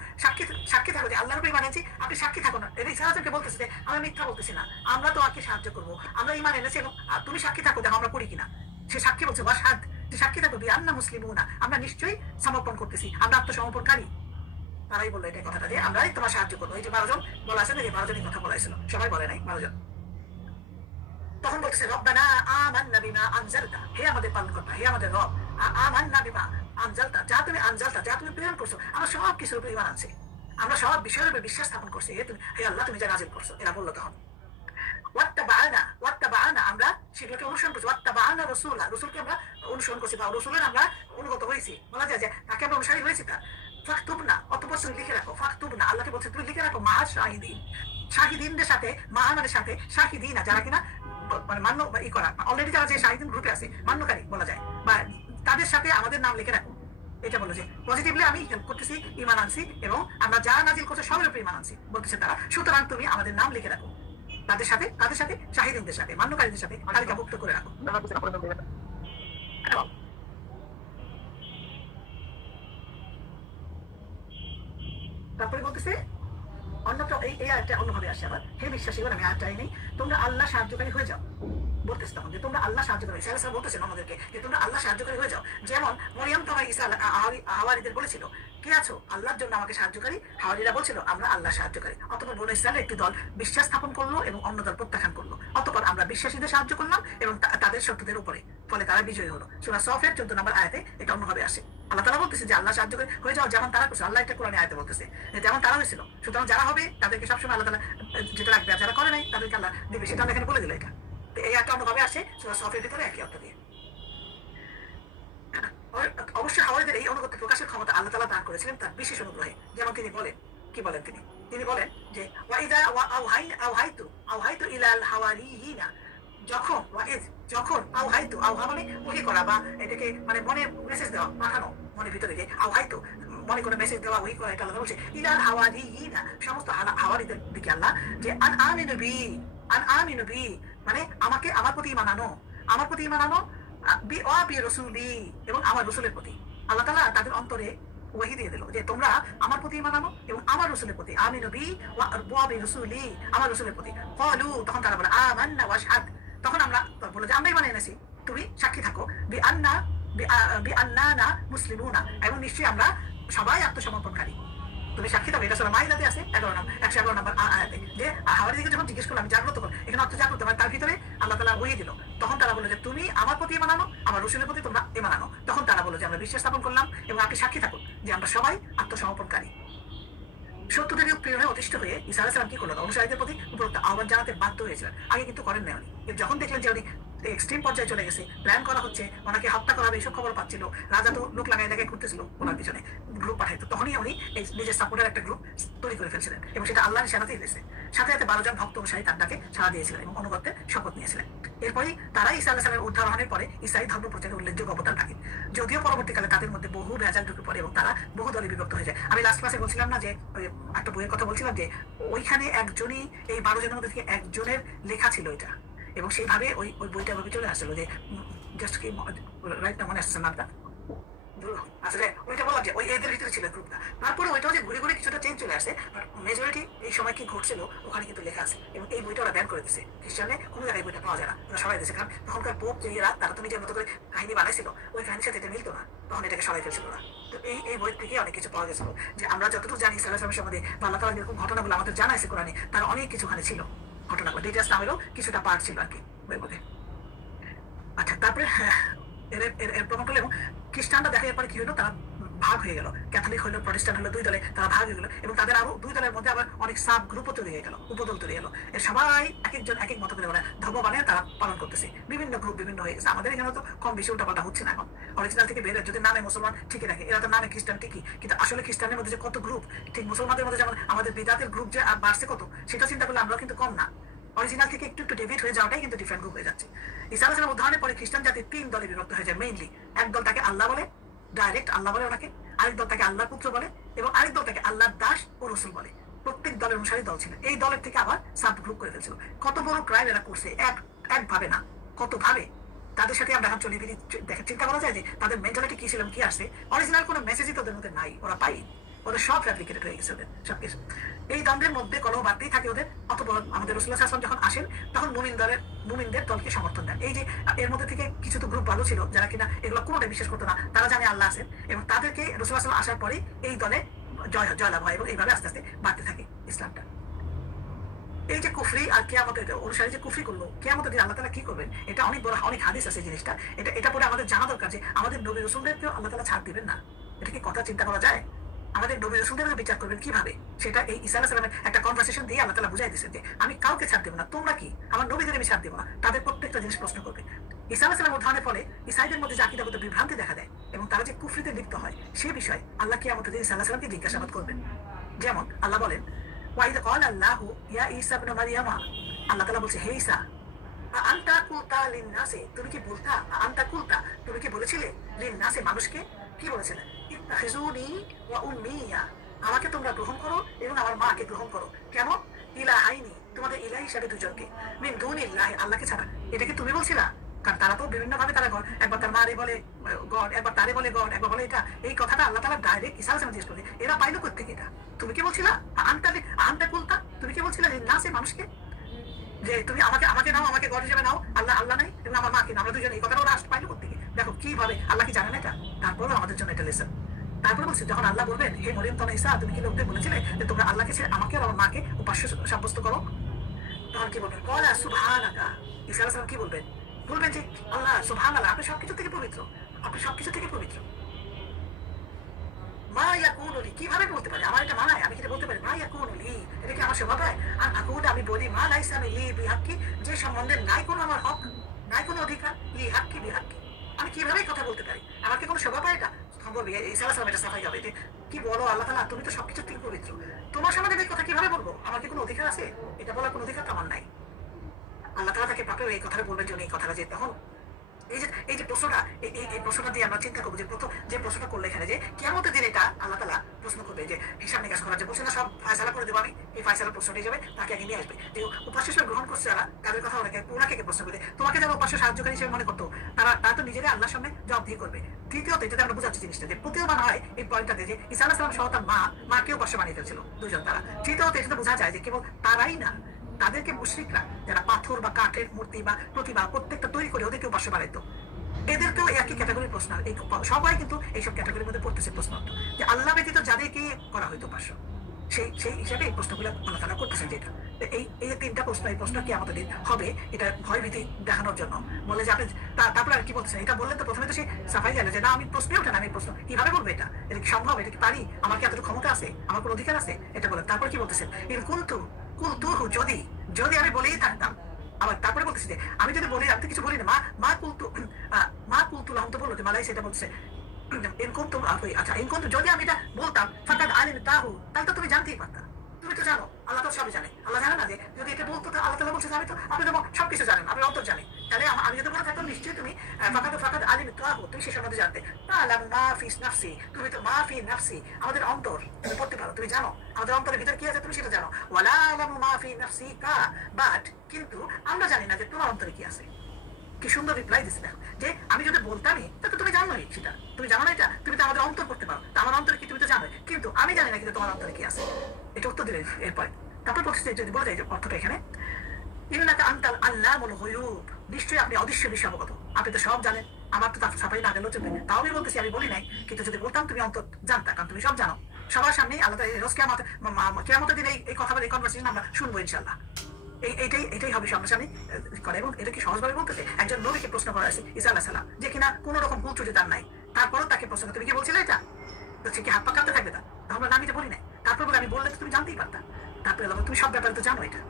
সাক্ষী থাকো যে আল্লাহর উপর ঈমান এনেছি, আপনি সাক্ষী থাকো না। এটা ঈসা আলাইহিস বলতেছে যে আমরা মিথ্যা বলতেছি না, আমরা তোমাকে সাহায্য করবো, আমরা ঈমান এনেছি এবং তুমি সাক্ষী থাকো দেখো আমরা করি কিনা। সে সাক্ষী বলছে ওয়াশহাদ, যে সাক্ষী থাকো বিআন্না মুসলিমুনা, আমরা নিশ্চয়ই সমর্পণ করতেছি, আমরা আত্মসমর্পণকারী। তারাই বললো এটা কথাটা যে আমরাই তোমার সাহায্য করবো। এই যে 12 জন বলা আছে না, যে 12 জনই কথা বলা হয়েছিল, সবাই বলে নাই 12 জন। তখন বলতেছে রব্বানা আমান্না বিমা আনজালতা, হে আমাদের পালনকর্তা, হে আমাদের রব, আমান্না বিমা আনজালতা, যা তুমি প্রেরণ করছো, আমরা সব কিছুর উপর ঈমান আনছি, আমরা সব বিষয়ের উপর বিশ্বাস স্থাপন করছি, হে আল্লাহ তুমি যা নাজিল করছো। এরা বললো তখন ওয়াত্তাবা'না, আমরা সেগুলোকে অনুসরণ করছি, ওয়াত্তাবা'না রাসূলা, রাসূলকে আমরা অনুসরণ করছি বা রাসূলের আমরা অনুগত হয়েছি, বলা যায় যে তাকে আমরা অনুসারী হয়েছি তার। ফাকতুবনা, অতঃপর তুমি লিখে রাখো, ফাকতুবনা, আল্লাহকে বলছে তুমি লিখে রাখো মা শাহিদিন, শাহিদিনদের সাথে, মা আমাদের সাথে, শাহিদিনা যারা কিনা মানে মান্য ই করা, অলরেডি যারা যে শাহিদিন গ্রুপে আছে মান্যকারী বলা যায়, বা তাদের সাথে আমাদের নাম লিখে রাখো। এটা বলো যে পজিটিভলি আমি হেল্প করতেছি, ঈমান আনছি এবং আমরা যা নাজিল করছে সবের উপর ঈমান আনছি বলতেছে তারা, সুতরাং তুমি আমাদের নাম লিখে রাখো তাদের সাথে, শাহিদিনদের সাথে, মান্যকারীদের সাথে তালিকাভুক্ত করে রাখো। তারপরে বলতেছে অন্যটা এই আয়াতটা অন্যভাবে আসে আবার, হে বিশ্বাসীগণ আমি আয়াতটাই নেই, তোমরা আল্লাহ সাহায্যকারী হয়ে যাও। বলতেছে তখন যে তোমরা আল্লাহ সাহায্যকারী, ঈসা আলাইহিস সালাম বলতেছেন আমাদেরকে যে তোমরা আল্লাহ সাহায্যকারী হয়ে যাও। যেমন মরিয়ম তোমার ঈসা হাওয়ারিদের বলেছিল কে আছো আল্লাহর জন্য আমাকে সাহায্যকারী, হাওয়ারিরা বলছিল আমরা আল্লাহ সাহায্যকারী। অতঃপর বনী ইসরায়েলের একটি দল বিশ্বাস স্থাপন করলো এবং অন্য দল প্রত্যাখ্যান করলো, অতঃপর আমরা বিশ্বাসীদের সাহায্য করলাম এবং তাদের শত্রুদের উপরে, ফলে তারা বিজয়ী হলো। সূরা সফের 14 নম্বর আয়াতে এটা অন্যভাবে আসে। আল্লাহ তাআলা বলতেছে যে আল্লাহ সাহায্য হয়ে যাও যেমন তারা করছে, আল্লাহ একটা কোরআনে আয়াতে বলতেছে যেমন তারা হয়েছিল, সুতরাং যারা হবে তাদেরকে সবসময় আল্লাহ তাআলা যেটা রাখবে, আর যারা করে নাই তাদেরকে আল্লাহ দিবে, সেটা আমরা এখানে বলে দিল। এটা এই একটা অন্যভাবে আসে সূরা সফের ভিতরে একই অর্থ দিয়ে। অবশ্যই হাওয়ারিদের এই অনুগত প্রকাশের ক্ষমতা আল্লাহ তাআলা দান করেছিলেন তার বিশেষ অনুগ্রহে। যেমন তিনি বলেন, কি বলেন তিনি বলেন যে ওয়াইদা আওহাইতু ইলাল হাওয়ারিয়িনা, যখন আওহা মানে ওহী করা বা এটাকে মানে মনে মেসেজ দেওয়া, পাঠানো মনের ভিতরে, যে আওহাইতু মনে করে মেসেজ দেওয়া, ওহী করা, এটা আল্লাহ বলছে ইলাল হাওয়ারিয়িনা সমস্ত হাওয়ারিদের দিকে আল্লাহ, যে আন আমিনু বি মানে আমাকে আমার প্রতি ঈমান আনো বি রাসূলি এবং আমার রাসূলের প্রতি। আল্লাহ তাআলা তাদের অন্তরে ওহী দিয়ে দিল যে তোমরা আমার প্রতি ঈমান আনো এবং আমার রাসূলের প্রতি, আমিনু বি ওয়া বি রাসূলি, আমার রাসূলের প্রতি। ক্বালু, তখন তারা বলে আমান্না ওয়াশহাদ, তখন আমরা বলে যে আমরা ঈমান এনেছি, তুমি সাক্ষী থাকো, বিআন্নানা মুসলিমুনা, এবং নিশ্চয়ই আমরা সবাই আত্মসমর্পণকারী। তুমি সাক্ষী থাকো, এটা সূরা মাইদাতে আছে 111 নম্বর আয়াতে, যে হাওয়ারিদেরকে যখন জিজ্ঞেস করলাম জাগ্রত কর, এখানে অর্থ জাগ্রত মানে তার ভিতরে আল্লাহ তাআলা ওহী দিল। তখন তারা বলল যে তুমি আমার প্রতি ঈমান আনো, আমার রাসূলের প্রতি তোমরা ঈমান আনো। তখন তারা বলল যে আমরা বিশ্বাস স্থাপন করলাম এবং আপনি সাক্ষী থাকুন যে আমরা সবাই আত্মসমর্পণকারী। শত্রুদের প্রেরণে অতিষ্ঠ হয়ে ঈসা আলাইহিস সালাম কি করলেন, অনুসারীদের প্রতি উপরোক্ত আহ্বান জানাতে বাধ্য হয়েছিলেন। আগে কিন্তু করেন না উনি, যখন দেখলেন যে উনি এক্সট্রিম পর্যায়ে চলে গেছে, প্ল্যান করা হচ্ছে, ওনাকে হত্যা করা হবে এইসব খবর পাচ্ছিল, রাজা তো লোক লাগাই দেখাই করতেছিল ওনার পিছনে, গ্রুপ পাঠাইতো, তখনই উনি নিজের সাপোর্টের একটা গ্রুপ তৈরি করে ফেলছিলেন এবং সেটা আল্লাহর ইশারাতেই হয়েছে। সাথে সাথে 12 জন ভক্ত অনুসারী তার ডাকে সাড়া দিয়েছিলেন এবং অনুগত্যের শপথ নিয়েছিলেন। এরপরই তারাই ঈসা আলাইহিস সালামের উদ্ধারণের পরে ঈসাই ধর্ম প্রচারের উল্লেখযোগ্য অবদান রাখেন, যদিও পরবর্তীকালে তাদের মধ্যে বহু ভেজাল ঢুকে পড়ে এবং তারা বহু দলে বিভক্ত হয়ে যায়। আমি লাস্ট ক্লাসে বলছিলাম না যে একটা বইয়ের কথা বলছিলাম যে ওইখানে একজনই, এই 12 জনের মধ্যে থেকে একজনের লেখা ছিল এটা, এবং সেইভাবে ওই বইটা ভাবে চলে আসছিল যে জাস্ট কি রাইট না মনে আসছে নামটা, আসলে ওইটা বললাম যে ওই এদের ভিতরে ছিল গ্রুপটা। তারপরে ওইটাও যে ঘুরে ঘুরে কিছুটা চেঞ্জ চলে আসে, বাট মেজরিটি এই সময় কি ঘটছিল ওখানে কিন্তু লেখা আছে, এবং এই বইটা ওরা ব্যান করে দিচ্ছে। খ্রিস্টানে কোনো জায়গায় বইটা পাওয়া যায় না, ওরা সরাই দিয়েছে, কারণ তখনকার পোপ যে এরা তারা তো নিজের মতো করে কাহিনী বানাইছিল, ওই কাহিনীর সাথে এটা মিলতো না, তখন এটাকে সরাই ফেলছিল না। তো এই বই থেকে অনেক কিছু পাওয়া গেছিল, যে আমরা যতটুকু জানি ঈসা আলাইহিস সালামের সম্বন্ধে বা আল্লাহ তাআলা যেরকম ঘটনাগুলো আমাদের জানাইছে কোরআনে, তার অনেক কিছুখানে ছিল ঘটনাগুলো, ডিটেলস না হলেও কিছুটা পার্ট ছিল আর কি বইয়ের মধ্যে। আচ্ছা, তারপরে এর প্রমাণ করলো। এবং খ্রিস্টানরা দেখা এরপরে কি হলো, তারা ভাগ হয়ে গেল, ক্যাথলিক হলো, প্রটেস্ট্যান্ট হলো, দুই দলে তারা ভাগ হয়ে গেল। এবং তাদের আরো দুই দলের মধ্যে আবার অনেক সাব গ্রুপও তৈরি হয়ে গেল, উপদল তৈরি হলো। এর সবাই এক একজন এক এক মত করে ওরা ধর্ম বানিয়ে তারা পালন করতেছে, বিভিন্ন গ্রুপ বিভিন্ন হয়ে গেছে। আমাদের এখানে তো কম বেশি উল্টাপাল্টা হচ্ছে না এখন, অরিজিনাল থেকে বেরোয়। যদি নামে মুসলমান ঠিকই রাখে, এরা তো নামে খ্রিস্টান ঠিকই, কিন্তু আসলে খ্রিস্টানের মধ্যে যে কত গ্রুপ, ঠিক মুসলমানদের মধ্যে যেমন আমাদের বিদাতের গ্রুপ যে বাড়ছে কত, সেটা চিন্তা করলে আমরা কিন্তু কম না। অরিজিনাল থেকে একটু একটু ডেভিড হয়ে যাওয়াটাই কিন্তু ডিফারেন্ট গ্রুপ হয়ে যাচ্ছে। ঈসা আলাইহিস সালামের উদাহরণের পরে খ্রিস্টান জাতি তিন দলে বিভক্ত হয়ে যায় মেইনলি। একদল তাকে আল্লাহ বলে, ডাইরেক্ট আল্লাহ বলে ওনাকে, আরেক দল তাকে আল্লাহর পুত্র বলে, এবং আরেক দল তাকে আল্লাহর দাস ও রসুল বলে। প্রত্যেক দলের অনুসারী দল ছিল, এই দলের থেকে আবার সাব গ্রুপ করে ফেলছিল। কত বড় ক্রাইম এরা করছে, একভাবে না, কত ভাবে। তাদের সাথে আমরা এখন চলে ফিরি, দেখে চিন্তা করা যায় যে তাদের মেন্টালিটি কি ছিল, কি আসছে। অরিজিনাল কোনো মেসেজই তোদের মধ্যে নাই, ওরা পাই, ওদের সব ফ্যাব্রিকেটেড হয়ে গেছে ওদের সবকিছু। এই দ্বন্দ্বের মধ্যে কলহ বাড়তেই থাকে ওদের। অতঃপর আমাদের রাসূলুল্লাহ সাল্লাল্লাহু আলাইহি ওয়াসাল্লাম যখন আসেন, তখন মুমিনদের দলকে সমর্থন দেন। এই যে এর মধ্যে থেকে কিছু তো গ্রুপ ভালো ছিল, যারা কিনা এগুলো কোনোটাই বিশ্বাস করতো না, তারা জানে আল্লাহ আছেন, এবং তাদেরকে রাসূলুল্লাহ সাল্লাল্লাহু আলাইহি ওয়াসাল্লাম আসার পরে এই দলে জয়লাভ হয়, এবং এইভাবে আস্তে আস্তে বাড়তে থাকে ইসলামটা। এই যে কুফরি আর কিয়ামতের অনুসারে যে কুফরি করলো, কিয়ামতের দিন আল্লাহ তাআলা কি করবেন, এটা অনেক বড়, অনেক হাদিস আছে জিনিসটা। এটা পরে আমাদের জানা দরকার যে আমাদের নবী রাসূলদেরকেও আল্লাহ তাআলা ছাড় দিবেন না। এটা কি কথা চিন্তা করা যায়? আমাদের নবী রাসূলদেরকে বিচার করবেন কিভাবে, সেটা এই ঈসা আলাইহিস সালামের একটা কনভারসেশন দিয়ে আল্লাহ তাআলা বুঝাই দিয়েছেন যে আমি কাউকে ছাড় দেব না, তোমরা কি আমার নবীদের আমি ছাড় দেব না, তাদের প্রত্যেকটা জিনিস প্রশ্ন করবে। ঈসা আলাইহিস সালামের উত্থানের ফলে ঈসাইদের মধ্যে যে আকীদাগত বিভ্রান্তি দেখা দেয় এবং তারা যে কুফরিতে লিপ্ত হয়, সে বিষয়ে আল্লাহ কিয়ামতের দিন ঈসা আলাইহিস সালামকে জিজ্ঞাসাবাদ করবেন। যেমন আল্লাহ বলেন, ওয়াইদ ক্বালা আল্লাহু ইয়া ঈসা ইবনে মারইয়ামা, আল্লাহ তাআলা বলছে, হে ঈসা, আনতা কুলতা লিন-নাসি, তুমি কি বলতা, আনতা কুলতা, তুমি কি বলেছিলে, লিন-নাসি, মানুষকে কি বলেছিলে, ইত্তাখিজুনি ওয়া উম্মিয়া, আমাকে তোমরা গ্রহণ করো এবং আমার মাকে গ্রহণ করো। কেন? ইলাহাইনি, তোমাদের ইলাহ হিসাবে দুজনকে, মিন দুনিল্লাহ, আল্লাহকে ছাড়া। এটা কি তুমি বলছিলা? কারণ তারা তো বিভিন্ন ভাবে তারা গড, একবার তার মারে বলে গড, একবার তারে বলে গড, একবার বলে এটা। এই কথাটা আল্লাহ তাআলা ডাইরেক্ট ঈসা আলাইহিস সালাম জিজ্ঞেস করে, এরা পাইলো কোত্থেকে এটা? তুমি কি বলছিলা আনতা কুলতা, তুমি কি বলছিলা লিন-নাসি, মানুষকে, যে তুমি আমাকে নাও, আমাকে গড হিসেবে নাও, আল্লাহ নাই, এবং আমার মাকে নাও, আমরা দুজন। এই কথাটা ওরা আসতে পাইলো কোত্থেকে? দেখো কিভাবে, আল্লাহ কি জানেন এটা? তারপরও আমাদের জন্য এটা লেসন। তারপরে বলছে, যখন আল্লাহ বলবেন, হে মরিয়ম তনয় ঈসা, তুমি কি লোকদের বলেছিলে যে তোমরা আল্লাহকে ছেড়ে আমাকে আর আমার মাকে উপাস্য সাব্যস্ত করো? তখন কি বলবেন? ক্বালা সুবহানাকা, ঈসা আলাইহিস সালাম কি বলবেন? বলবেন যে আল্লাহ সুবহানাল্লাহ, আপনি সবকিছু থেকে পবিত্র, আপনি সবকিছু থেকে পবিত্র। মা ইয়াকুনু লি, কিভাবে বলতে পারি, আমার এটা মানায়, আমি কি এটা বলতে পারি? মা ইয়াকুনু লি, এটা কি আমার স্বভাব হয়? আর আকুল, আমি বলি, মা লাইসা লি বিহাক্কি, যে সম্বন্ধে নাই কোনো আমার হক, নাই কোনো অধিকার, লি হাক্কি বিহাক্কি, আমি কিভাবে কথা বলতে পারি? আমার কি কোনো স্বভাব হয় এটা? সম্ভব? ঈসা আলাইহিস সালাম এটা সাফাই হবে যে কি বলো আল্লাহ তাআলা, তুমি তো সবকিছু থেকে পবিত্র, তোমার সম্বন্ধে এই কথা কিভাবে বলবো? আমার কি কোনো অধিকার আছে? এটা বলার কোনো অধিকার তো আমার নাই। আল্লাহ তাআলা তাকে পাপে এই কথাটা বলবেন, যে এই কথাটা যে তখন এই যে প্রশ্নটা, এই প্রশ্নটা দিয়ে আমরা চিন্তা করবো যে প্রথম যে প্রশ্নটা করলে এখানে, যে কিয়ামতের দিন এটা আল্লাহ তাআলা প্রশ্ন করবে, যে হিসাব নিকাশ করার, যে বলছে না সব ফয়সালা করে দেবো আমি, এই ফয়সালার প্রশ্নটি যাবে, তাকে আগে নিয়ে আসবে। যে উপাস্য হিসেবে গ্রহণ করছে যারা, তাদের কথা ওনাকে প্রশ্ন করবে, তোমাকে যারা উপাস্য সাহায্যকারী হিসেবে মনে করতো, তারা তো নিজেরাই আল্লাহর সামনে জবাবদিহি করবে। তৃতীয়ত, যেটা আমরা বোঝাচ্ছি জিনিসটা, যে প্রতীয়মান হয় এই পয়েন্টটাতে, যে ঈসা আলাইহিস সালাম সহ তার মাকেও উপাস্য বানিয়ে ফেলছিল দুজন তারা। তৃতীয়ত, এটা বোঝা যায় যে কেবল তারাই না, তাদেরকে মুশরিকরা যারা পাথর বা কাঠের মূর্তি বা প্রতিমা প্রত্যেকটা তৈরি করে ওদেরকে উপাস্য বানাইতো, এদেরকেও একই ক্যাটাগরির প্রশ্ন। এই সবাই কিন্তু এইসব ক্যাটাগরির মধ্যে পড়তেছে প্রশ্ন, যে আল্লাহ ব্যতীত যাদেরকে করা হয়তো উপাস্য, সেই হিসাবে এই প্রশ্নগুলো আল্লাহ তাআলা করতেছেন। যেটা এই তিনটা প্রশ্ন, এই প্রশ্ন কি আমাদের দিন হবে, এটা ভয়ভীতি দেখানোর জন্য বলে যে আপনি। তারপরে আর কি বলতেছেন, এটা বললেন তো প্রথমে তো সে সাফাই গেল যে না, আমি প্রশ্নই ওঠে না, আমি প্রশ্ন কিভাবে বলবো, এটা কি সম্ভব, এটা কি পারি, আমার কি এতটুকু ক্ষমতা আছে, আমার কোনো অধিকার আছে, এটা বলেন। তারপর কি বলতেছেন, ইন কুনতু, যদি আমি বলেই থাকতাম। আবার তারপরে বলতেছি যে আমি যদি বলি, আমি তো কিছু বলি না, মা কুলতু লাহুম, তো বললো যে মালাই সেটা বলছে, আচ্ছা ইনকুনতু, যদি আমি এটা বলতাম, ফাকাদ আলিমতাহু, তাহলে তো তুমি জানতেই পারতা, তুমি তো জানো, আল্লাহ তো সবই জানে। আল্লাহ জানে না যে যদি এটা বলতো, আল্লাহ তাআলা বলছে আমি তো, আপনি তো সবকিছু জানেন, আপনি অন্তর জানেন, তাহলে আমি যদি বলে থাকতাম নিশ্চয়ই তুমি ফাকাদ আলিমতাহু, তুমি সে সম্বন্ধে জানতে। আলামু মা ফি নাফসি, তুমি তো মা ফি নাফসি, আমাদের অন্তর তুমি পড়তে পারো, তুমি জানো আমাদের অন্তরের ভিতরে কি আছে, তুমি সেটা জানো। ওয়ালা আলামু মা ফি নাফসিকা, বাট কিন্তু আমরা জানি না যে তোমার অন্তরে কি আছে। কি সুন্দর রিপ্লাই দিচ্ছে, দেখো, যে আমি যদি বলতামই, তাহলে তুমি জানোই সেটা, তুমি জানো না এটা, তুমি তো আমাদের অন্তর করতে পারো, আমার অন্তরে কি তুমি তো জানো, কিন্তু আমি জানি না কিন্তু তোমার অন্তরে কি আছে। এটা উত্তর দিলেন এরপরে। তারপর বলছে, যদি বলে যায় যে অর্থটা এখানে, ইন্নাকা আনতাল আল্লামুল গুয়ুব, নিশ্চয়ই আপনি অদৃশ্য বিষয় অবগত, আপনি তো সব জানেন। আমার তো সাফাই না গেলেও চলবে, তাও আমি বলতেছি, আমি বলি নাই, কিন্তু যদি বলতাম তুমি অন্তর জানতা, কারণ তুমি সব জানো। সবার সামনে আল্লাহ রোজ কিয়ামতের দিন এই কথা বলে, এই কনভারসেশন আমরা শুনবো ইনশাআল্লাহ। এইটাই এটাই হবে সামনাসামনি করে। এবং এটা কি সহজভাবে বলতেছে? একজন নবীকে প্রশ্ন করা হয়েছে, ঈসা আলাইহিস সালাম, যে কিনা কোনো রকম ভুল ত্রুটি তার নাই, তারপরও তাকে প্রশ্ন করে, তুমি কি বলছিলে এটা? তো সে কি হাত পা কাঁপতে থাকবে? তাহলে আমি তো বলি নাই। তারপর বলে, আমি বললে তো তুমি জানতেই পারতা। তারপরে তুমি সব ব্যাপারে তো জানো এটা।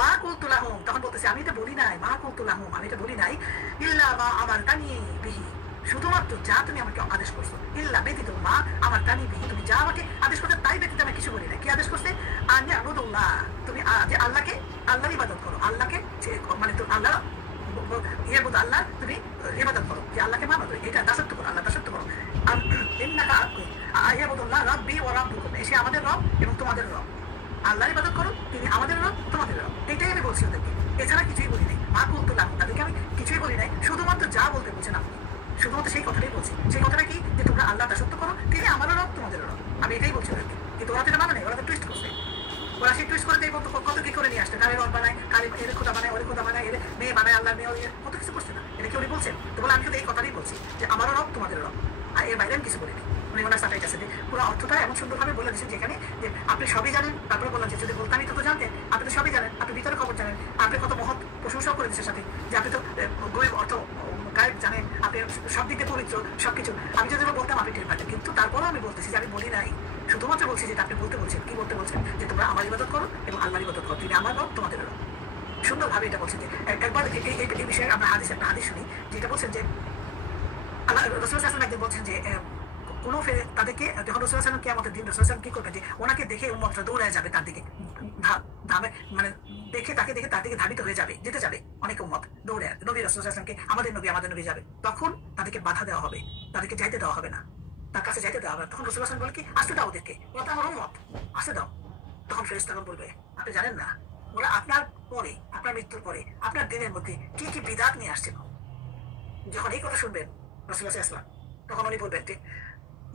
মা কুলতু লাহুম, তখন বলতেছে আমি এটা বলি নাই, মা কুলতু লাহুম, আমি এটা বলি নাই, ইল্লা মা আমারতানি বিহি, শুধুমাত্র যা তুমি আমাকে আদেশ করছো, ইল্লা ব্যতীত মা আমারতানি বিহি, তুমি যা আমাকে আদেশ করছো তাই ব্যতীত আমি কিছু বলি নাই। কি আদেশ করছে? আনি আবুদুল্লাহ, তুমি যে আল্লাহকে, আল্লাহর ইবাদত করো, আল্লাহকে মানে তো আল্লাহ আল্লাহ তুমি ইবাদত করো, যে আল্লাহকে মানো, এটা দাসত্ব করো, আল্লাহ দাসত্ব করো। ইয়াবুদুল্লাহ রাব্বি ওয়া রাব্বুকুম, সে আমাদের রব এবং তোমাদের রব। আল্লাহর ইবাদত করো, তিনি আমাদের রব, তোমাদের রব। এটাই আমি বলছি ওদেরকে, এছাড়া কিছুই বলি নাই। মা কুলতু লাহুম, তাদেরকে আমি কিছুই বলি নাই, শুধুমাত্র যা বলতে বলছেন আপনি, শুধুমাত্র সেই কথাটাই বলছি। সেই কথাটা কি? যে তোমরা আল্লাহ দাসত্ব করো, তিনি আমারও রব, তোমাদের রব। আমি এটাই বলছি ওদেরকে। কিন্তু ওরা তো এটা মানে নাই, ওরা তো টুইস্ট করছে। ওরা সেই টুইস্ট করে কত কি করে নিয়ে আসছে, কারে রব বানায়, কারে এর খোদা বানায়, ওরে খোদা বানায়, এর মেয়ে বানায়, আল্লাহ মেয়ে, কত কিছু করছে না? এটা কি উনি বলছেন? তো বলে আমি শুধু এই কথাটাই বলছি যে আমারও রব, তোমাদের রব, আর এর বাইরে আমি কিছু বলিনি। উনি ওনার সাথে কাছে পুরো অর্থটা এমন সুন্দরভাবে বলে দিচ্ছেন, যেখানে যে আপনি সবই জানেন। তারপরে বললাম যে যদি বলতামই তো জানতেন, আপনি তো সবই জানেন, আপনি ভিতরে খবর জানেন, আপনি কত মহৎ প্রশংসাও করে দিচ্ছেন সাথে, যে আপনি তো গরিব অর্থ গায়েব জানেন, আপনি সব দিক দিয়ে পবিত্র, সবকিছু। আমি যদি বলতাম আপনি টের পাতেন, কিন্তু তারপরেও আমি বলতেছি যে আমি বলি নাই, শুধুমাত্র বলছি যেটা আপনি বলতে বলছেন। কি বলতে বলছেন? যে তোমরা আমার ইবাদত করো এবং আল্লাহর ইবাদত করো, তিনি আমার রব, তোমাদের রব। সুন্দরভাবে এটা বলছেন। যে একবার এই বিষয়ে আমরা একটা হাদিস শুনি, যেটা বলছেন যে আল্লাহ রাসূল সাল্লাল্লাহু আলাইহি ওয়াসাল্লাম একদিন বলছেন যে কোনো তাদেরকে যখন রাসূল সাল্লাল্লাহু আলাইহি ওয়াসাল্লাম কিয়ামতের দিন রাসূল সাল্লাল্লাহু আলাইহি ওয়াসাল্লাম কি করবে, যে ওনাকে দেখে উম্মতরা দৌড়ায় যাবে তার দিকে, মানে তাকে দেখে তার দিকে ধাবিত হয়ে যাবে, যেতে যাবে অনেক উম্মত দৌড়ে নবী রাসূল সাল্লাল্লাহু আলাইহি ওয়াসাল্লামকে, আমাদের নবী যাবে। তখন তাদেরকে বাধা দেওয়া হবে, তাদেরকে যাইতে দেওয়া হবে না, তার কাছে যাইতে দেওয়া হবে। তখন রাসূল সাল্লাল্লাহু আলাইহি ওয়াসাল্লাম বলে, কি আসতে দাও ওদেরকে, ওরা তো আমার উম্মত, আসতে দাও। তখন ফেরেশতাগণ বলবে, আপনি জানেন না ওরা আপনার পরে, আপনার মৃত্যুর পরে, আপনার দিনের মধ্যে কি কি বিদআত নিয়ে আসছিল। যখন এই কথা শুনবেন রাসূলুল্লাহ সাল্লাল্লাহু আলাইহি ওয়াসাল্লাম, তখন উনি বলবেন যে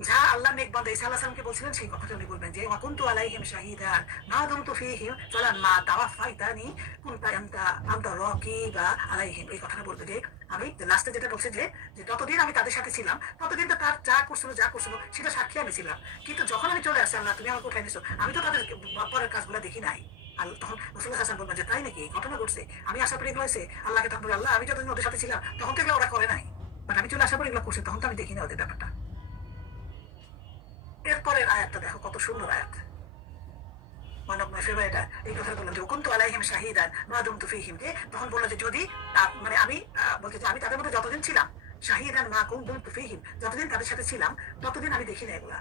যা আল্লাহ নেক বান্দা ঈসা আলাইহিস সালামকে বলছিলেন, সেই কথাটা উনি বলবেন যে ওয়া কুনতু আলাইহিম শাহীদান মা দুমতু ফীহিম ফালাম্মা তাওয়াফাইতানি কুনতা আনতা রাকিবা আলাইহিম। এই কথাটা বলতে যে আমি লাস্টে যেটা বলছে যে যতদিন আমি তাদের সাথে ছিলাম, ততদিন তো তার যা করছিল সেটা সাক্ষী আমি ছিলাম। কিন্তু যখন আমি চলে আসছি, আল্লাহ তুমি আমাকে উঠাই দিছো, আমি তো তাদের পরের কাজগুলো দেখি নাই। আর তখন রাসূলুল্লাহ সাল্লাল্লাহু আলাইহি ওয়াসাল্লাম বলবেন যে তাই নাকি, ঘটনা ঘটছে, আমি আসার পরে এগুলো হয়েছে। আল্লাহকে তখন বলে, আল্লাহ আমি যতদিন ওদের সাথে ছিলাম তখন তো এগুলো ওরা করে নাই, বাট আমি চলে আসার পরে এগুলো করছে, তখন তো আমি দেখি না ওদের ব্যাপারটা। এরপরের আয়াতটা দেখো, কত সুন্দর আয়াত। এই কথা বললাম যে কুনতু আলাইহিম শাহীদান মা দুমতু ফীহিম, যে তখন বললো যে যদি মানে আমি বলতে যে আমি তাদের মধ্যে যতদিন ছিলাম, শাহীদান মা দুমতু ফীহিম, যতদিন তাদের সাথে ছিলাম ততদিন আমি দেখি না এগুলা।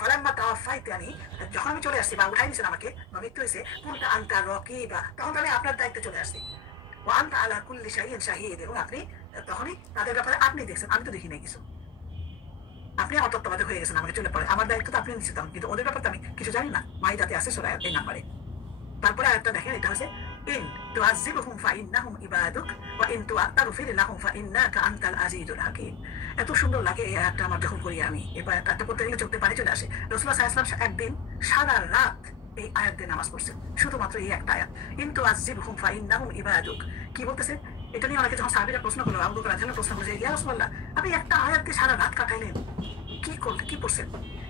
ফালাম্মা তাওয়াফাইতানি, যখন আমি চলে আসছি বা উঠাই নিয়েছেন আমাকে, বা মৃত্যু হয়েছে, কুনতা আনতা রাকিবা, তখন আমি আপনার দায়িত্বে চলে আসছি। ওয়া আনতা আলা কুল্লি শাইইন শাহীদ, এবং আপনি তখনই তাদের ব্যাপারে আপনি দেখছেন, আমি তো দেখি নাই কিছু। আপনি আমার তত্ত্বাবধায়ক হয়ে গেছেন, আমাকে চলে পড়ে, আমার দায়িত্ব তো আপনি নিশ্চিত, কিন্তু ওদের ব্যাপারে আমি কিছু জানি না। মাইদাতে আছে সূরা এই নাম্বারে। তারপরে আরেকটা দেখেন, এটা হচ্ছে ইন তুআযিবহুম ফাইন্নাহুম ইবাদুক ওয়া ইন তাগফির লাহুম ফাইন্নাকা আনতাল আজিজুল হাকীম। এত সুন্দর লাগে এই আয়াতটা আমার যখন করি আমি। এবার আয়াতটা করতে গেলে চোখে পানি চলে আসে। রাসূলুল্লাহ সাল্লাল্লাহু আলাইহি ওয়াসাল্লাম একদিন সারা রাত এই আয়াত দিয়ে নামাজ পড়ছেন, শুধুমাত্র এই একটা আয়াত, ইন তুআযিবহুম ফাইন্নাহুম ইবাদুক। কি বলতেছে? এটা নিয়ে অনেকে যখন সাহাবীরা প্রশ্ন করলো, আবু বকর রাদিয়াল্লাহু আনহু প্রশ্ন করলেন, ইয়া রাসূলুল্লাহ, আপনি একটা আয়াত দিয়ে সারা রাত কাটাইলেন, কি করলেন, কি করছেন?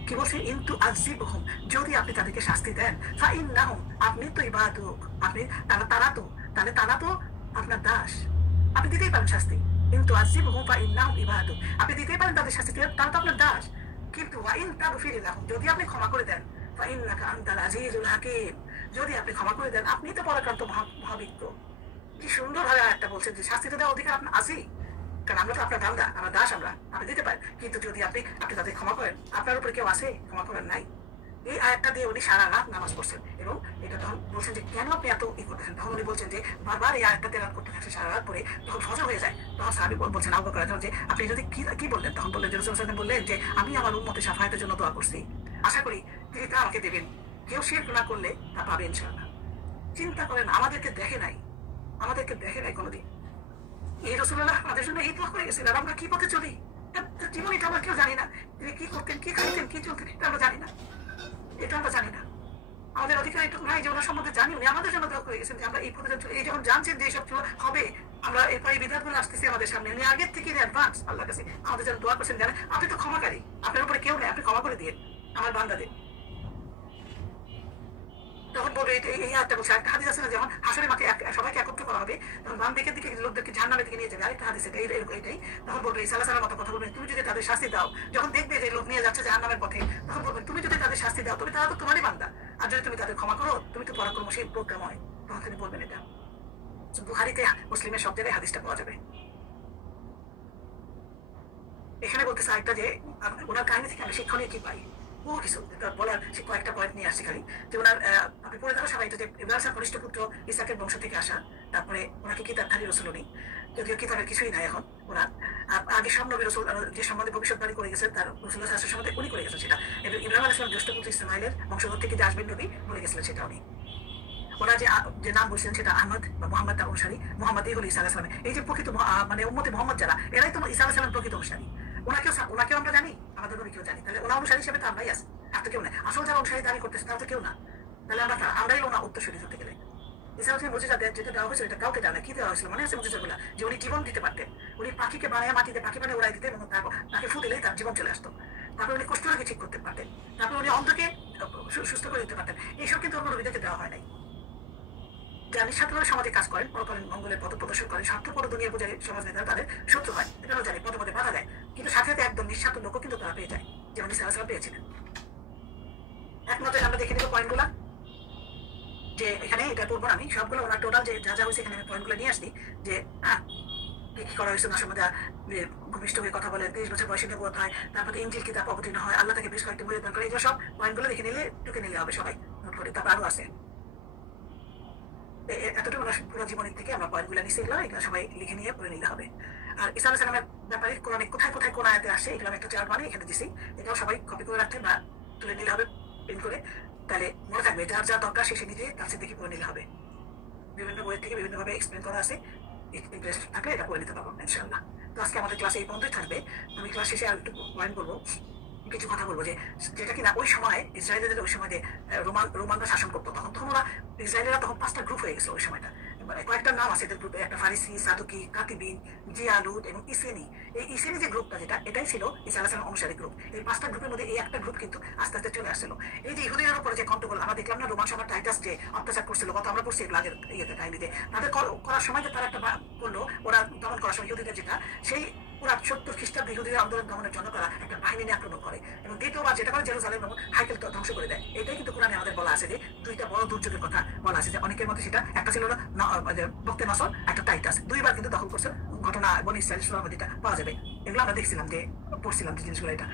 কি বলছে? ইনতু আযিবহুম, যদি আপনি তাদেরকে শাস্তি দেন, ফাইন্নাহুম, আপনি তো ইবাদুক, আপনি তারা তো আপনার দাস, আপনি দিতেই পারেন শাস্তি। ইনতু আযিবহুম ফাইন্নাহুম ইবাদুক, আপনি দিতেই পারেন তাদের শাস্তি, তারা তো আপনার দাস। কিন্তু ওয়া ইন তাগফির লাহুম, যদি আপনি ক্ষমা করে দেন, ফাইন্নাকা আনতাল আজিজুল হাকীম, যদি আপনি ক্ষমা করে দেন, আপনি তো পরাক্রান্ত মহাবিজ্ঞ। কি সুন্দর ভাবে আরেকটা বলছেন যে শাস্তিটা দেওয়ার অধিকার আপনার আছেই, কারণ আমরা তো আপনার বান্দা, আমরা দাস, আপনি দিতে পারেন। কিন্তু যদি আপনি তাদের ক্ষমা করেন, আপনার উপরে কেউ আছে ক্ষমা করেন নাই। এই আয়াতটা দিয়ে উনি সারা রাত নামাজ পড়ছেন, এবং এটা তখন বলছেন যে কেন আপনি এত করতেছেন। তখন উনি বলছেন যে বারবার এই আয়াতটা তেলাওয়াত করতে থাকছে সারা রাত পরে, তখন ফজর হয়ে যায়। তখন সাহাবী বলছেন, আবু বকর রাদিয়াল্লাহু আনহু, যে আপনি যদি কি বললেন? তখন বললেন যে রাসূলুল্লাহ সাল্লাল্লাহু আলাইহি ওয়াসাল্লাম বললেন যে আমি আমার উম্মতের শাফায়াতের জন্য দোয়া করছি, আশা করি তিনি তা আমাকে দেবেন, কেউ শিরক না করলে তা পাবে ইনশাআল্লাহ। চিন্তা করেন, আমাদেরকে দেখে নাই কোনোদিন। এই রাসূলুল্লাহ আমাদের জন্য এই দোয়া করে গেছেন, আর আমরা কি পথে চলি জীবন, এটা আমরা কেউ জানি না। তিনি কি করতেন, কি খাইতেন, কি চলতেন, এটা আমরা জানি না। আমাদের অধিকার একটু নাই যে ওনার সম্বন্ধে জানি। উনি আমাদের জন্য দোয়া করে গেছেন যে আমরা এই পথে এই যখন জানছেন যে এইসব হবে, আমরা এরপর এই বিধানগুলো আসতেছি আমাদের সামনে, উনি আগের থেকে অ্যাডভান্স আল্লাহর কাছে আমাদের জন্য দোয়া করছেন, জানেন আপনি তো ক্ষমাকারী, আপনার উপরে কেউ নেই, আপনি ক্ষমা করে দিয়ে আমার বান্দাদের। তখন বলবে এই আয়াতটা বলছে, একটা হাদিস আছে না, যেমন হাসরের মাঠে সবাইকে একত্র করা হবে, তখন বাম দিকের দিকে লোকদেরকে জাহান্নামের দিকে নিয়ে যাবে, আরেকটা হাদিস এটাই। তখন বলবে ঈসা আলাইহিস সালামের কথা বলবে, তুমি যদি তাদের শাস্তি দাও, যখন দেখবে যে লোক নিয়ে যাচ্ছে জাহান্নামের পথে, তখন বলবে তুমি যদি তাদের শাস্তি দাও, তবে তারা তো তোমারই বান্দা, আর যদি তুমি তাদের ক্ষমা করো, তুমি তো পরাক্রমশীল প্রজ্ঞাময়। তখন তিনি বলবেন এটা। বুখারীতে, মুসলিমের সব জায়গায় হাদিসটা পাওয়া যাবে। এখানে বলতেছে আরেকটা যে ওনার কাহিনী থেকে আমি শিক্ষণীয় কি পাই, বহু কিছু বলার, সে কয়েকটা পয়েন্ট নিয়ে আসছি খালি। যে ওনার আপনি পড়ে থাকা সবাই, যে ইব্রাহিম কনিষ্ঠ পুত্র ইসাকের বংশ থেকে আসা, তারপরে ওনাকে কিতাবধারী রসুল উনি, যদিও কিতাবের কিছুই নাই এখন ওনার। আগে সব নবী রসুল যে সম্বন্ধে ভবিষ্যৎবাণী করে গেছেন, তার রসুল্লাহ সাল্লাল্লাহু আলাইহি ওয়াসাল্লামের সম্বন্ধে উনি করে গেছেন সেটা। এবং ইব্রাহিম আলাইহিস সালাম জ্যেষ্ঠ পুত্র ইসমাইলের বংশধর থেকে যে আসবেন নবী বলে গেছিলেন সেটা উনি। ওরা যে নাম বলছেন সেটা আহমদ বা মোহাম্মদ তার অনুসারী, মোহাম্মদই হল ঈসা আলাইহিস সালাম। এই যে প্রকৃত মানে উম্মতে মোহাম্মদ যারা, এরাই তো ঈসা আলাইহিস সালামের প্রকৃত অনুসারী। ওনাকেও আমরা জানি, আমাদের নবীকেও জানি, তাহলে ওনার অনুসারী হিসেবে তো আমরাই আছি, আর তো কেউ নাই। আসল যারা অনুসারী দাবি করতেছে তারা তো কেউ না, তাহলে আমরাই ওনার উত্তরসূরি ধরতে গেলে। এছাড়া তিনি মুজিজা যেটা দেওয়া হয়েছিল, এটা কাউকে দেওয়া না। কি দেওয়া হয়েছিল মনে আছে মুজিজাগুলা? যে উনি জীবন দিতে পারতেন, উনি পাখিকে বানায় মাটিতে পাখি বানিয়ে উড়াই দিতেন, এবং তাকে ফু দিলেই তার জীবন চলে আসতো। তারপরে উনি কুষ্ঠরোগী ঠিক করতে পারতেন, তারপরে উনি অন্ধকে সুস্থ করে দিতে পারতেন। এইসব কিন্তু অন্য নবীদেরকে দেওয়া হয় নাই। যারা নিঃস্বার্থভাবে সমাজে কাজ করেন, পরকালীন মঙ্গলের পথ প্রদর্শন করেন, স্বার্থপর দুনিয়া পূজারী সমাজ নেতারা তাদের শত্রু হয়, এটাও জানি, পদে পদে বাধা দেয়, কিন্তু সাথে সাথে একদম নিঃস্বার্থ লোকও কিন্তু তারা পেয়ে যায়, যেমন ঈসা আলাইহিস সালাম পেয়েছিলেন। একমাত্র আমরা দেখে নিব পয়েন্টগুলা, যে এখানে এটা পড়বো আমি সবগুলো, ওনার টোটাল যে যা যা হয়েছে এখানে আমি পয়েন্টগুলো নিয়ে আসছি, যে কি করা হয়েছে। না সম্বন্ধে ভূমিষ্ঠ হয়ে কথা বলে, 23 বছর বয়সে নবুয়ত হয়, তারপরে ইনজিল কিতাব অবতীর্ণ হয়, আল্লাহ তাকে বেশ কয়েকটি মুরিদ দান করে, এগুলো সব পয়েন্টগুলো দেখে নিলে টুকে নিলে হবে, সবাই নোট করে। তারপর আরো আছে, এতটুকু পুরো জীবনের থেকে আমরা পয়েন্টগুলো নিচ্ছি, এগুলো সবাই লিখে নিয়ে পড়ে নিতে হবে। আর ঈসা আলাইহিস সালামের ব্যাপারে কোরআনে কোথায় কোথায় কোন আয়াতে আসে, এগুলো আমি একটা চার্ট বানিয়ে এখানে দিছি, এটাও সবাই কপি করে রাখতে বা তুলে নিলে হবে প্রিন্ট করে, তাহলে মনে থাকবে যার যা দরকার সে নিজে কাছে দেখে পড়ে নিলে হবে। বিভিন্ন বইয়ের থেকে বিভিন্নভাবে এক্সপ্লেন করা আছে, ইন্টারেস্ট থাকলে এটা পড়ে নিতে পারবো ইনশাআল্লাহ। তো আজকে আমাদের ক্লাসে এই পর্যন্তই থাকবে। আমি ক্লাস শেষে আর একটু পয়েন্ট বলবো, কিছু কথা বলবো, যে যেটা কিনা ওই সময় ইসরায়েলদের ওই সময় যে রোমানরা শাসন করতো, তখন ওরা ইসরায়েলেরা তখন 5টা গ্রুপ হয়ে গেছে ওই সময়টা। কয়েকটা নাম আছে এদের গ্রুপে, একটা ফারিসি, সাদুকি, কাতিবিন, জিয়ালুদ এবং ইসেনি। এই ইসেনি যে গ্রুপটা, যেটা এটাই ছিল ঈসা আলাইহিস সালামের অনুসারী গ্রুপ। এই 5টা গ্রুপের মধ্যে এই একটা গ্রুপ কিন্তু আস্তে আস্তে চলে আসছিল। এই যে ইহুদিদের উপরে যে কন্ট্রোল আমরা দেখলাম না, রোমান সম্রাট টাইটাস যে অত্যাচার করছিল, কত আমরা পড়ছি এগুলো আগের ইয়েতে কাহিনীতে, তাদের করার সময় যে তারা একটা করলো, ওরা দমন করার সময় ইহুদিদের যেটা, সেই পুরা 70 খ্রিস্টাব্দে ইহুদিদের আন্দোলন দমনের জন্য তারা একটা বাহিনী নিয়ে আক্রমণ করে, এবং দ্বিতীয়বার যেটা করে জেরুজালেম এবং হাইকেল ধ্বংস করে দেয়। এটাই কিন্তু কোরআনে আমাদের বলা আছে যে দুইটা বড় দুর্যোগের কথা বলা আছে, যে অনেকের মধ্যে সেটা একটা ছিল বক্তে নসর, একটা টাইটাস, দুইবার কিন্তু দখল করছে ঘটনা বনি ইসরাইল সূরার মধ্যে এটা পাওয়া যাবে। এগুলো আমরা দেখছিলাম, যে পড়ছিলাম যে জিনিসগুলো। এটা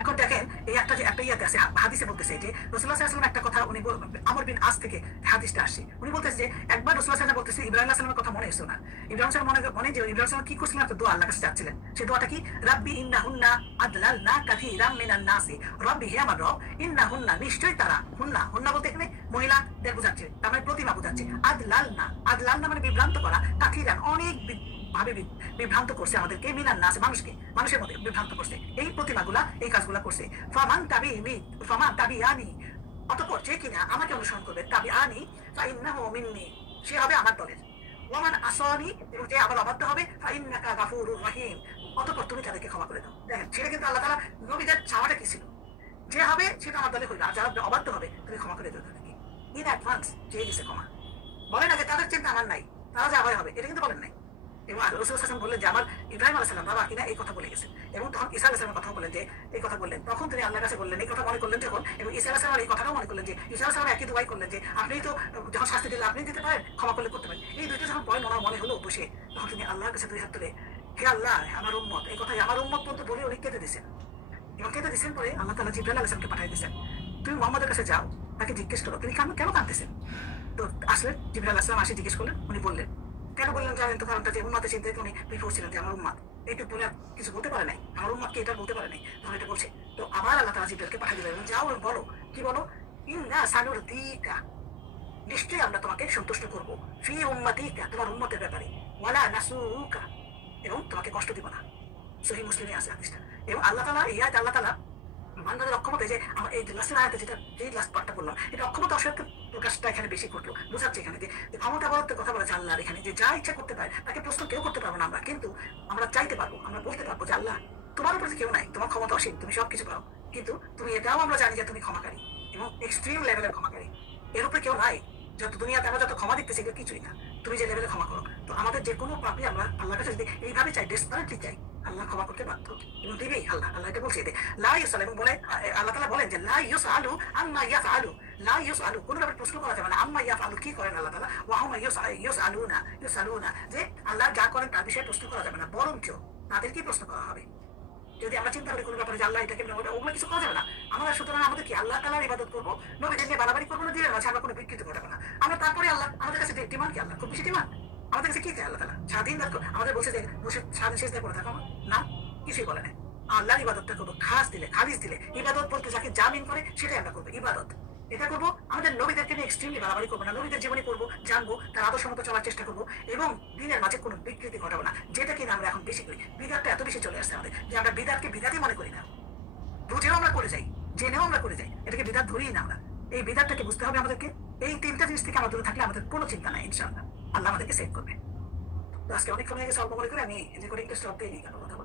এখন দেখেন, এই একটা যে একটা ইয়াতে আছে, হাদিসে বলতেছে যে রাসূলুল্লাহ সাল্লাল্লাহু আলাইহি ওয়াসাল্লাম একটা কথা উনি আমর বিন আস থেকে হাদিসটা আসছে, উনি বলতেছে যে একবার রাসূলুল্লাহ সাল্লাল্লাহু আলাইহি ওয়াসাল্লাম বলতেছে ইব্রাহিম আলাইহিস সালামের কথা মনে হইছে না। ইব্রাহিম সাল্লাম মনে যে ইব্রাহিম সাল্লাম কি করছিলেন, একটা দোয়া আল্লাহর কাছে চাচ্ছিলেন। সেই দোয়াটা কি? রাব্বি ইন্নাহুন্না আদলালনা কাসীরাম মিনান নাসি, রব্বি হে আমার রব, ইন্নাহুন্না নিশ্চয়ই তারা, হুন্না বলতে এখানে মহিলাদের বোঝাচ্ছে, তার মানে প্রতিমা বোঝাচ্ছে। আদলালনা মানে বিভ্রান্ত করা, কাসীরান অনেক ভাবে বিভ্রান্ত করছে আমাদেরকে, মিনান নাস মানুষের মধ্যে বিভ্রান্ত করছে, এই প্রতিমাগুলা এই কাজগুলা করছে। ফামান তাবিআনি, অতঃপর যে কিনা আমাকে অনুসরণ করবে, তাবিআনি ফাইন্নাহু মিন্নি, সে হবে আমার দলের। ওয়ামান আসানি, এবং যে আবার অবাধ্য হবে, ফাইন্নাকা গাফুরুর রহিম, অতঃপর তুমি তাদেরকে ক্ষমা করে দাও। দেখেন, সেটা কিন্তু আল্লাহ তাআলা নবীদের চাওয়াটা কি ছিল, যে হবে সেটা আমার দলে হইল, আর যারা অবাধ্য হবে তুমি ক্ষমা করে দাও তাদেরকে। ইন অ্যাডভান্স চেয়ে দিছে ক্ষমা। বলে না যে তাদের চিন্তা আমার নাই, তারা যা হয় হবে, এটা কিন্তু বলেন নাই। এবং রাসূলুল্লাহ সাল্লাল্লাহু আলাইহি ওয়াসাল্লাম বললেন যে আমার ইব্রাহিম আলাইহিস সালাম বাবা কিনা এই কথা বলে গেছেন, এবং তখন ঈসা আলাইহিস সালামের কথা বললেন, যে এই কথা বললেন, তখন তিনি আল্লাহর কাছে বললেন, এই কথা মনে করলেন যখন, এবং ঈসা আলাইহিস সালাম এই কথাটাও মনে করলেন, যে ঈসা আলাইহিস সালাম একই দুয়াই করলেন, যে আপনি তো যখন শাস্তি দিলে আপনি দিতে পারেন, ক্ষমা করলে করতে পারেন। এই দুইটা যখন পয়েন্ট ওনার মনে হলো বসে, তখন তিনি আল্লাহর কাছে দুই হাত তুলে, হে আল্লাহ আমার উম্মত, এই কথা আমার উম্মত পর্যন্ত বলে উনি কেঁদে দিয়েছেন। এবং কেঁদে দিয়েছেন পরে আল্লাহ তাআলা জিবরাইল আলাইহিস সালামকে পাঠিয়ে দিয়েছেন, তুমি মুহাম্মদের কাছে যাও, তাকে জিজ্ঞেস করো তিনি কেন কাঁদতেছেন। তো আসলে জিবরাইল আলাইহিস সালাম আসে জিজ্ঞেস করলেন, উনি বললেন, কেন বললেন জানেন তো, কারণটা যে উম্মাতের চিন্তায় উনি বিফোর ছিলেন, যে আমার উম্মাত এইটুকু বলে কিছু বলতে পারে নাই, আমার উম্মাদকে এটা বলতে পারে নাই, তখন এটা বলছে। তো আবার আল্লাহ তাআলা জিবরাইলকে পাঠিয়ে দিলেন, যাও বলো, কি বলো, ইন্না সানুরদিকা, নিশ্চয়ই আমরা তোমাকে সন্তুষ্ট করব, ফি উম্মাতিকা, তোমার উম্মতের ব্যাপারে, ওয়ালা নাসুকা, এবং তোমাকে কষ্ট দিব না। সহিহ মুসলিমে আছে হাদিসটা। এবং আল্লাহ তাআলা এই আয়াতে আল্লাহ তাআলা বান্দাদের অক্ষমতা, যে আমার এই লাস্টের আয়াতে যেটা যেই লাস্ট পার্টটা বললাম, এটা অক্ষমতা অসহায়ত্বের প্রকাশটা এখানে বেশি করলো, বোঝাচ্ছে এখানে যে ক্ষমতা বলতে কথা বলেছে আল্লাহর, এখানে যে যা ইচ্ছা করতে পারে, তাকে প্রশ্ন কেউ করতে পারবো না আমরা, কিন্তু আমরা চাইতে পারবো, আমরা বলতে পারবো যে আল্লাহ তোমার উপরে কেউ নাই, তোমার ক্ষমতা অসীম, তুমি সবকিছু পারো, কিন্তু তুমি এটাও আমরা জানি যে তুমি ক্ষমাকারী, এবং এক্সট্রিম লেভেলের ক্ষমাকারী। এর উপরে কেউ নাই। যত দুনিয়াতে আমরা যত ক্ষমা দেখতেছি এগুলো কিছুই না। তুমি যে লেভেলে ক্ষমা করো, তো আমাদের যে কোনো পাপই আমরা আল্লাহর কাছে যদি এইভাবে চাই, ডেসপারেটলি চাই, আল্লাহ ক্ষমা করতে বাধ্য এবং দিবেই। আল্লাহ এটা বলছে, লা ইউসাল, এবং বলে আল্লাহ তাআলা বলেন যে লা ইউসআলু আম্মা ইয়াফআলু, লা ইউসআলু, কোনো ব্যাপারে প্রশ্ন করা যাবে না, আম্মা ইয়াফআলু, কি করেন আল্লাহ তাআলা, ওয়া হুম ইউসআলুনা, যে আল্লাহ যা করেন তার বিষয়ে প্রশ্ন করা যাবে না, বরঞ্চ তাদেরকেই প্রশ্ন করা হবে। যদি আমরা চিন্তা করি কোনো ব্যাপারে যে আল্লাহ এটাকে ওগুলো কিছু করা যাবে না। আমরা সুতরাং আমাদের কি আল্লাহ তাআলার ইবাদত করবো, নবীদের নিয়ে বাড়াবাড়ি করবো না, দিনের মাঝে আমরা কোনো বিকৃতি ঘটাবো না। আমরা তারপরে আল্লাহ আমাদের কাছে ডিমান্ড কি, আল্লাহ খুব বেশি ডিমান্ড আমাদের কাছে কি চাই আল্লাহ তাআলা? স্বাধীন আমাদের বলছে যে বসে স্বাধীন শেষ দিয়ে করে থাকো না, কিছুই বলে না। আল্লাহর ইবাদতটা করবো খালিস দিলে। ইবাদত বলতে যাকে জামিন করে সেটাই আমরা করবো ইবাদত। এটা করবো, আমাদের নবীদেরকে নিয়ে এক্সট্রিমলি বাড়াবাড়ি করবো না, নবীদের জীবনী করবো, জানবো, তার আদর্শ মতো চলার চেষ্টা করবো এবং দিনের মাঝে কোনো বিকৃতি ঘটাবো না, যেটা কিনা আমরা এখন বেশি করি। বিদাতটা এত বেশি চলে আসছে আমাদের যে আমরা বিদাতকে বিদাতই মনে করি না, বুঝেও আমরা করে যাই, জেনেও আমরা করে যাই, এটাকে বিদাত ধরিই না আমরা। এই বিদাতটাকে বুঝতে হবে আমাদেরকে। এই তিনটা জিনিস থেকে আমরা দূরে থাকলে আমাদের কোনো চিন্তা নাই, ইনশাআল্লাহ আল্লাহ আমাদেরকে সেভ করবে। তো আজকে অনেকক্ষণ হয়ে গেছে, অল্প করে আমি রেকর্ডিংটা স্টপ দিয়ে নিই, কথা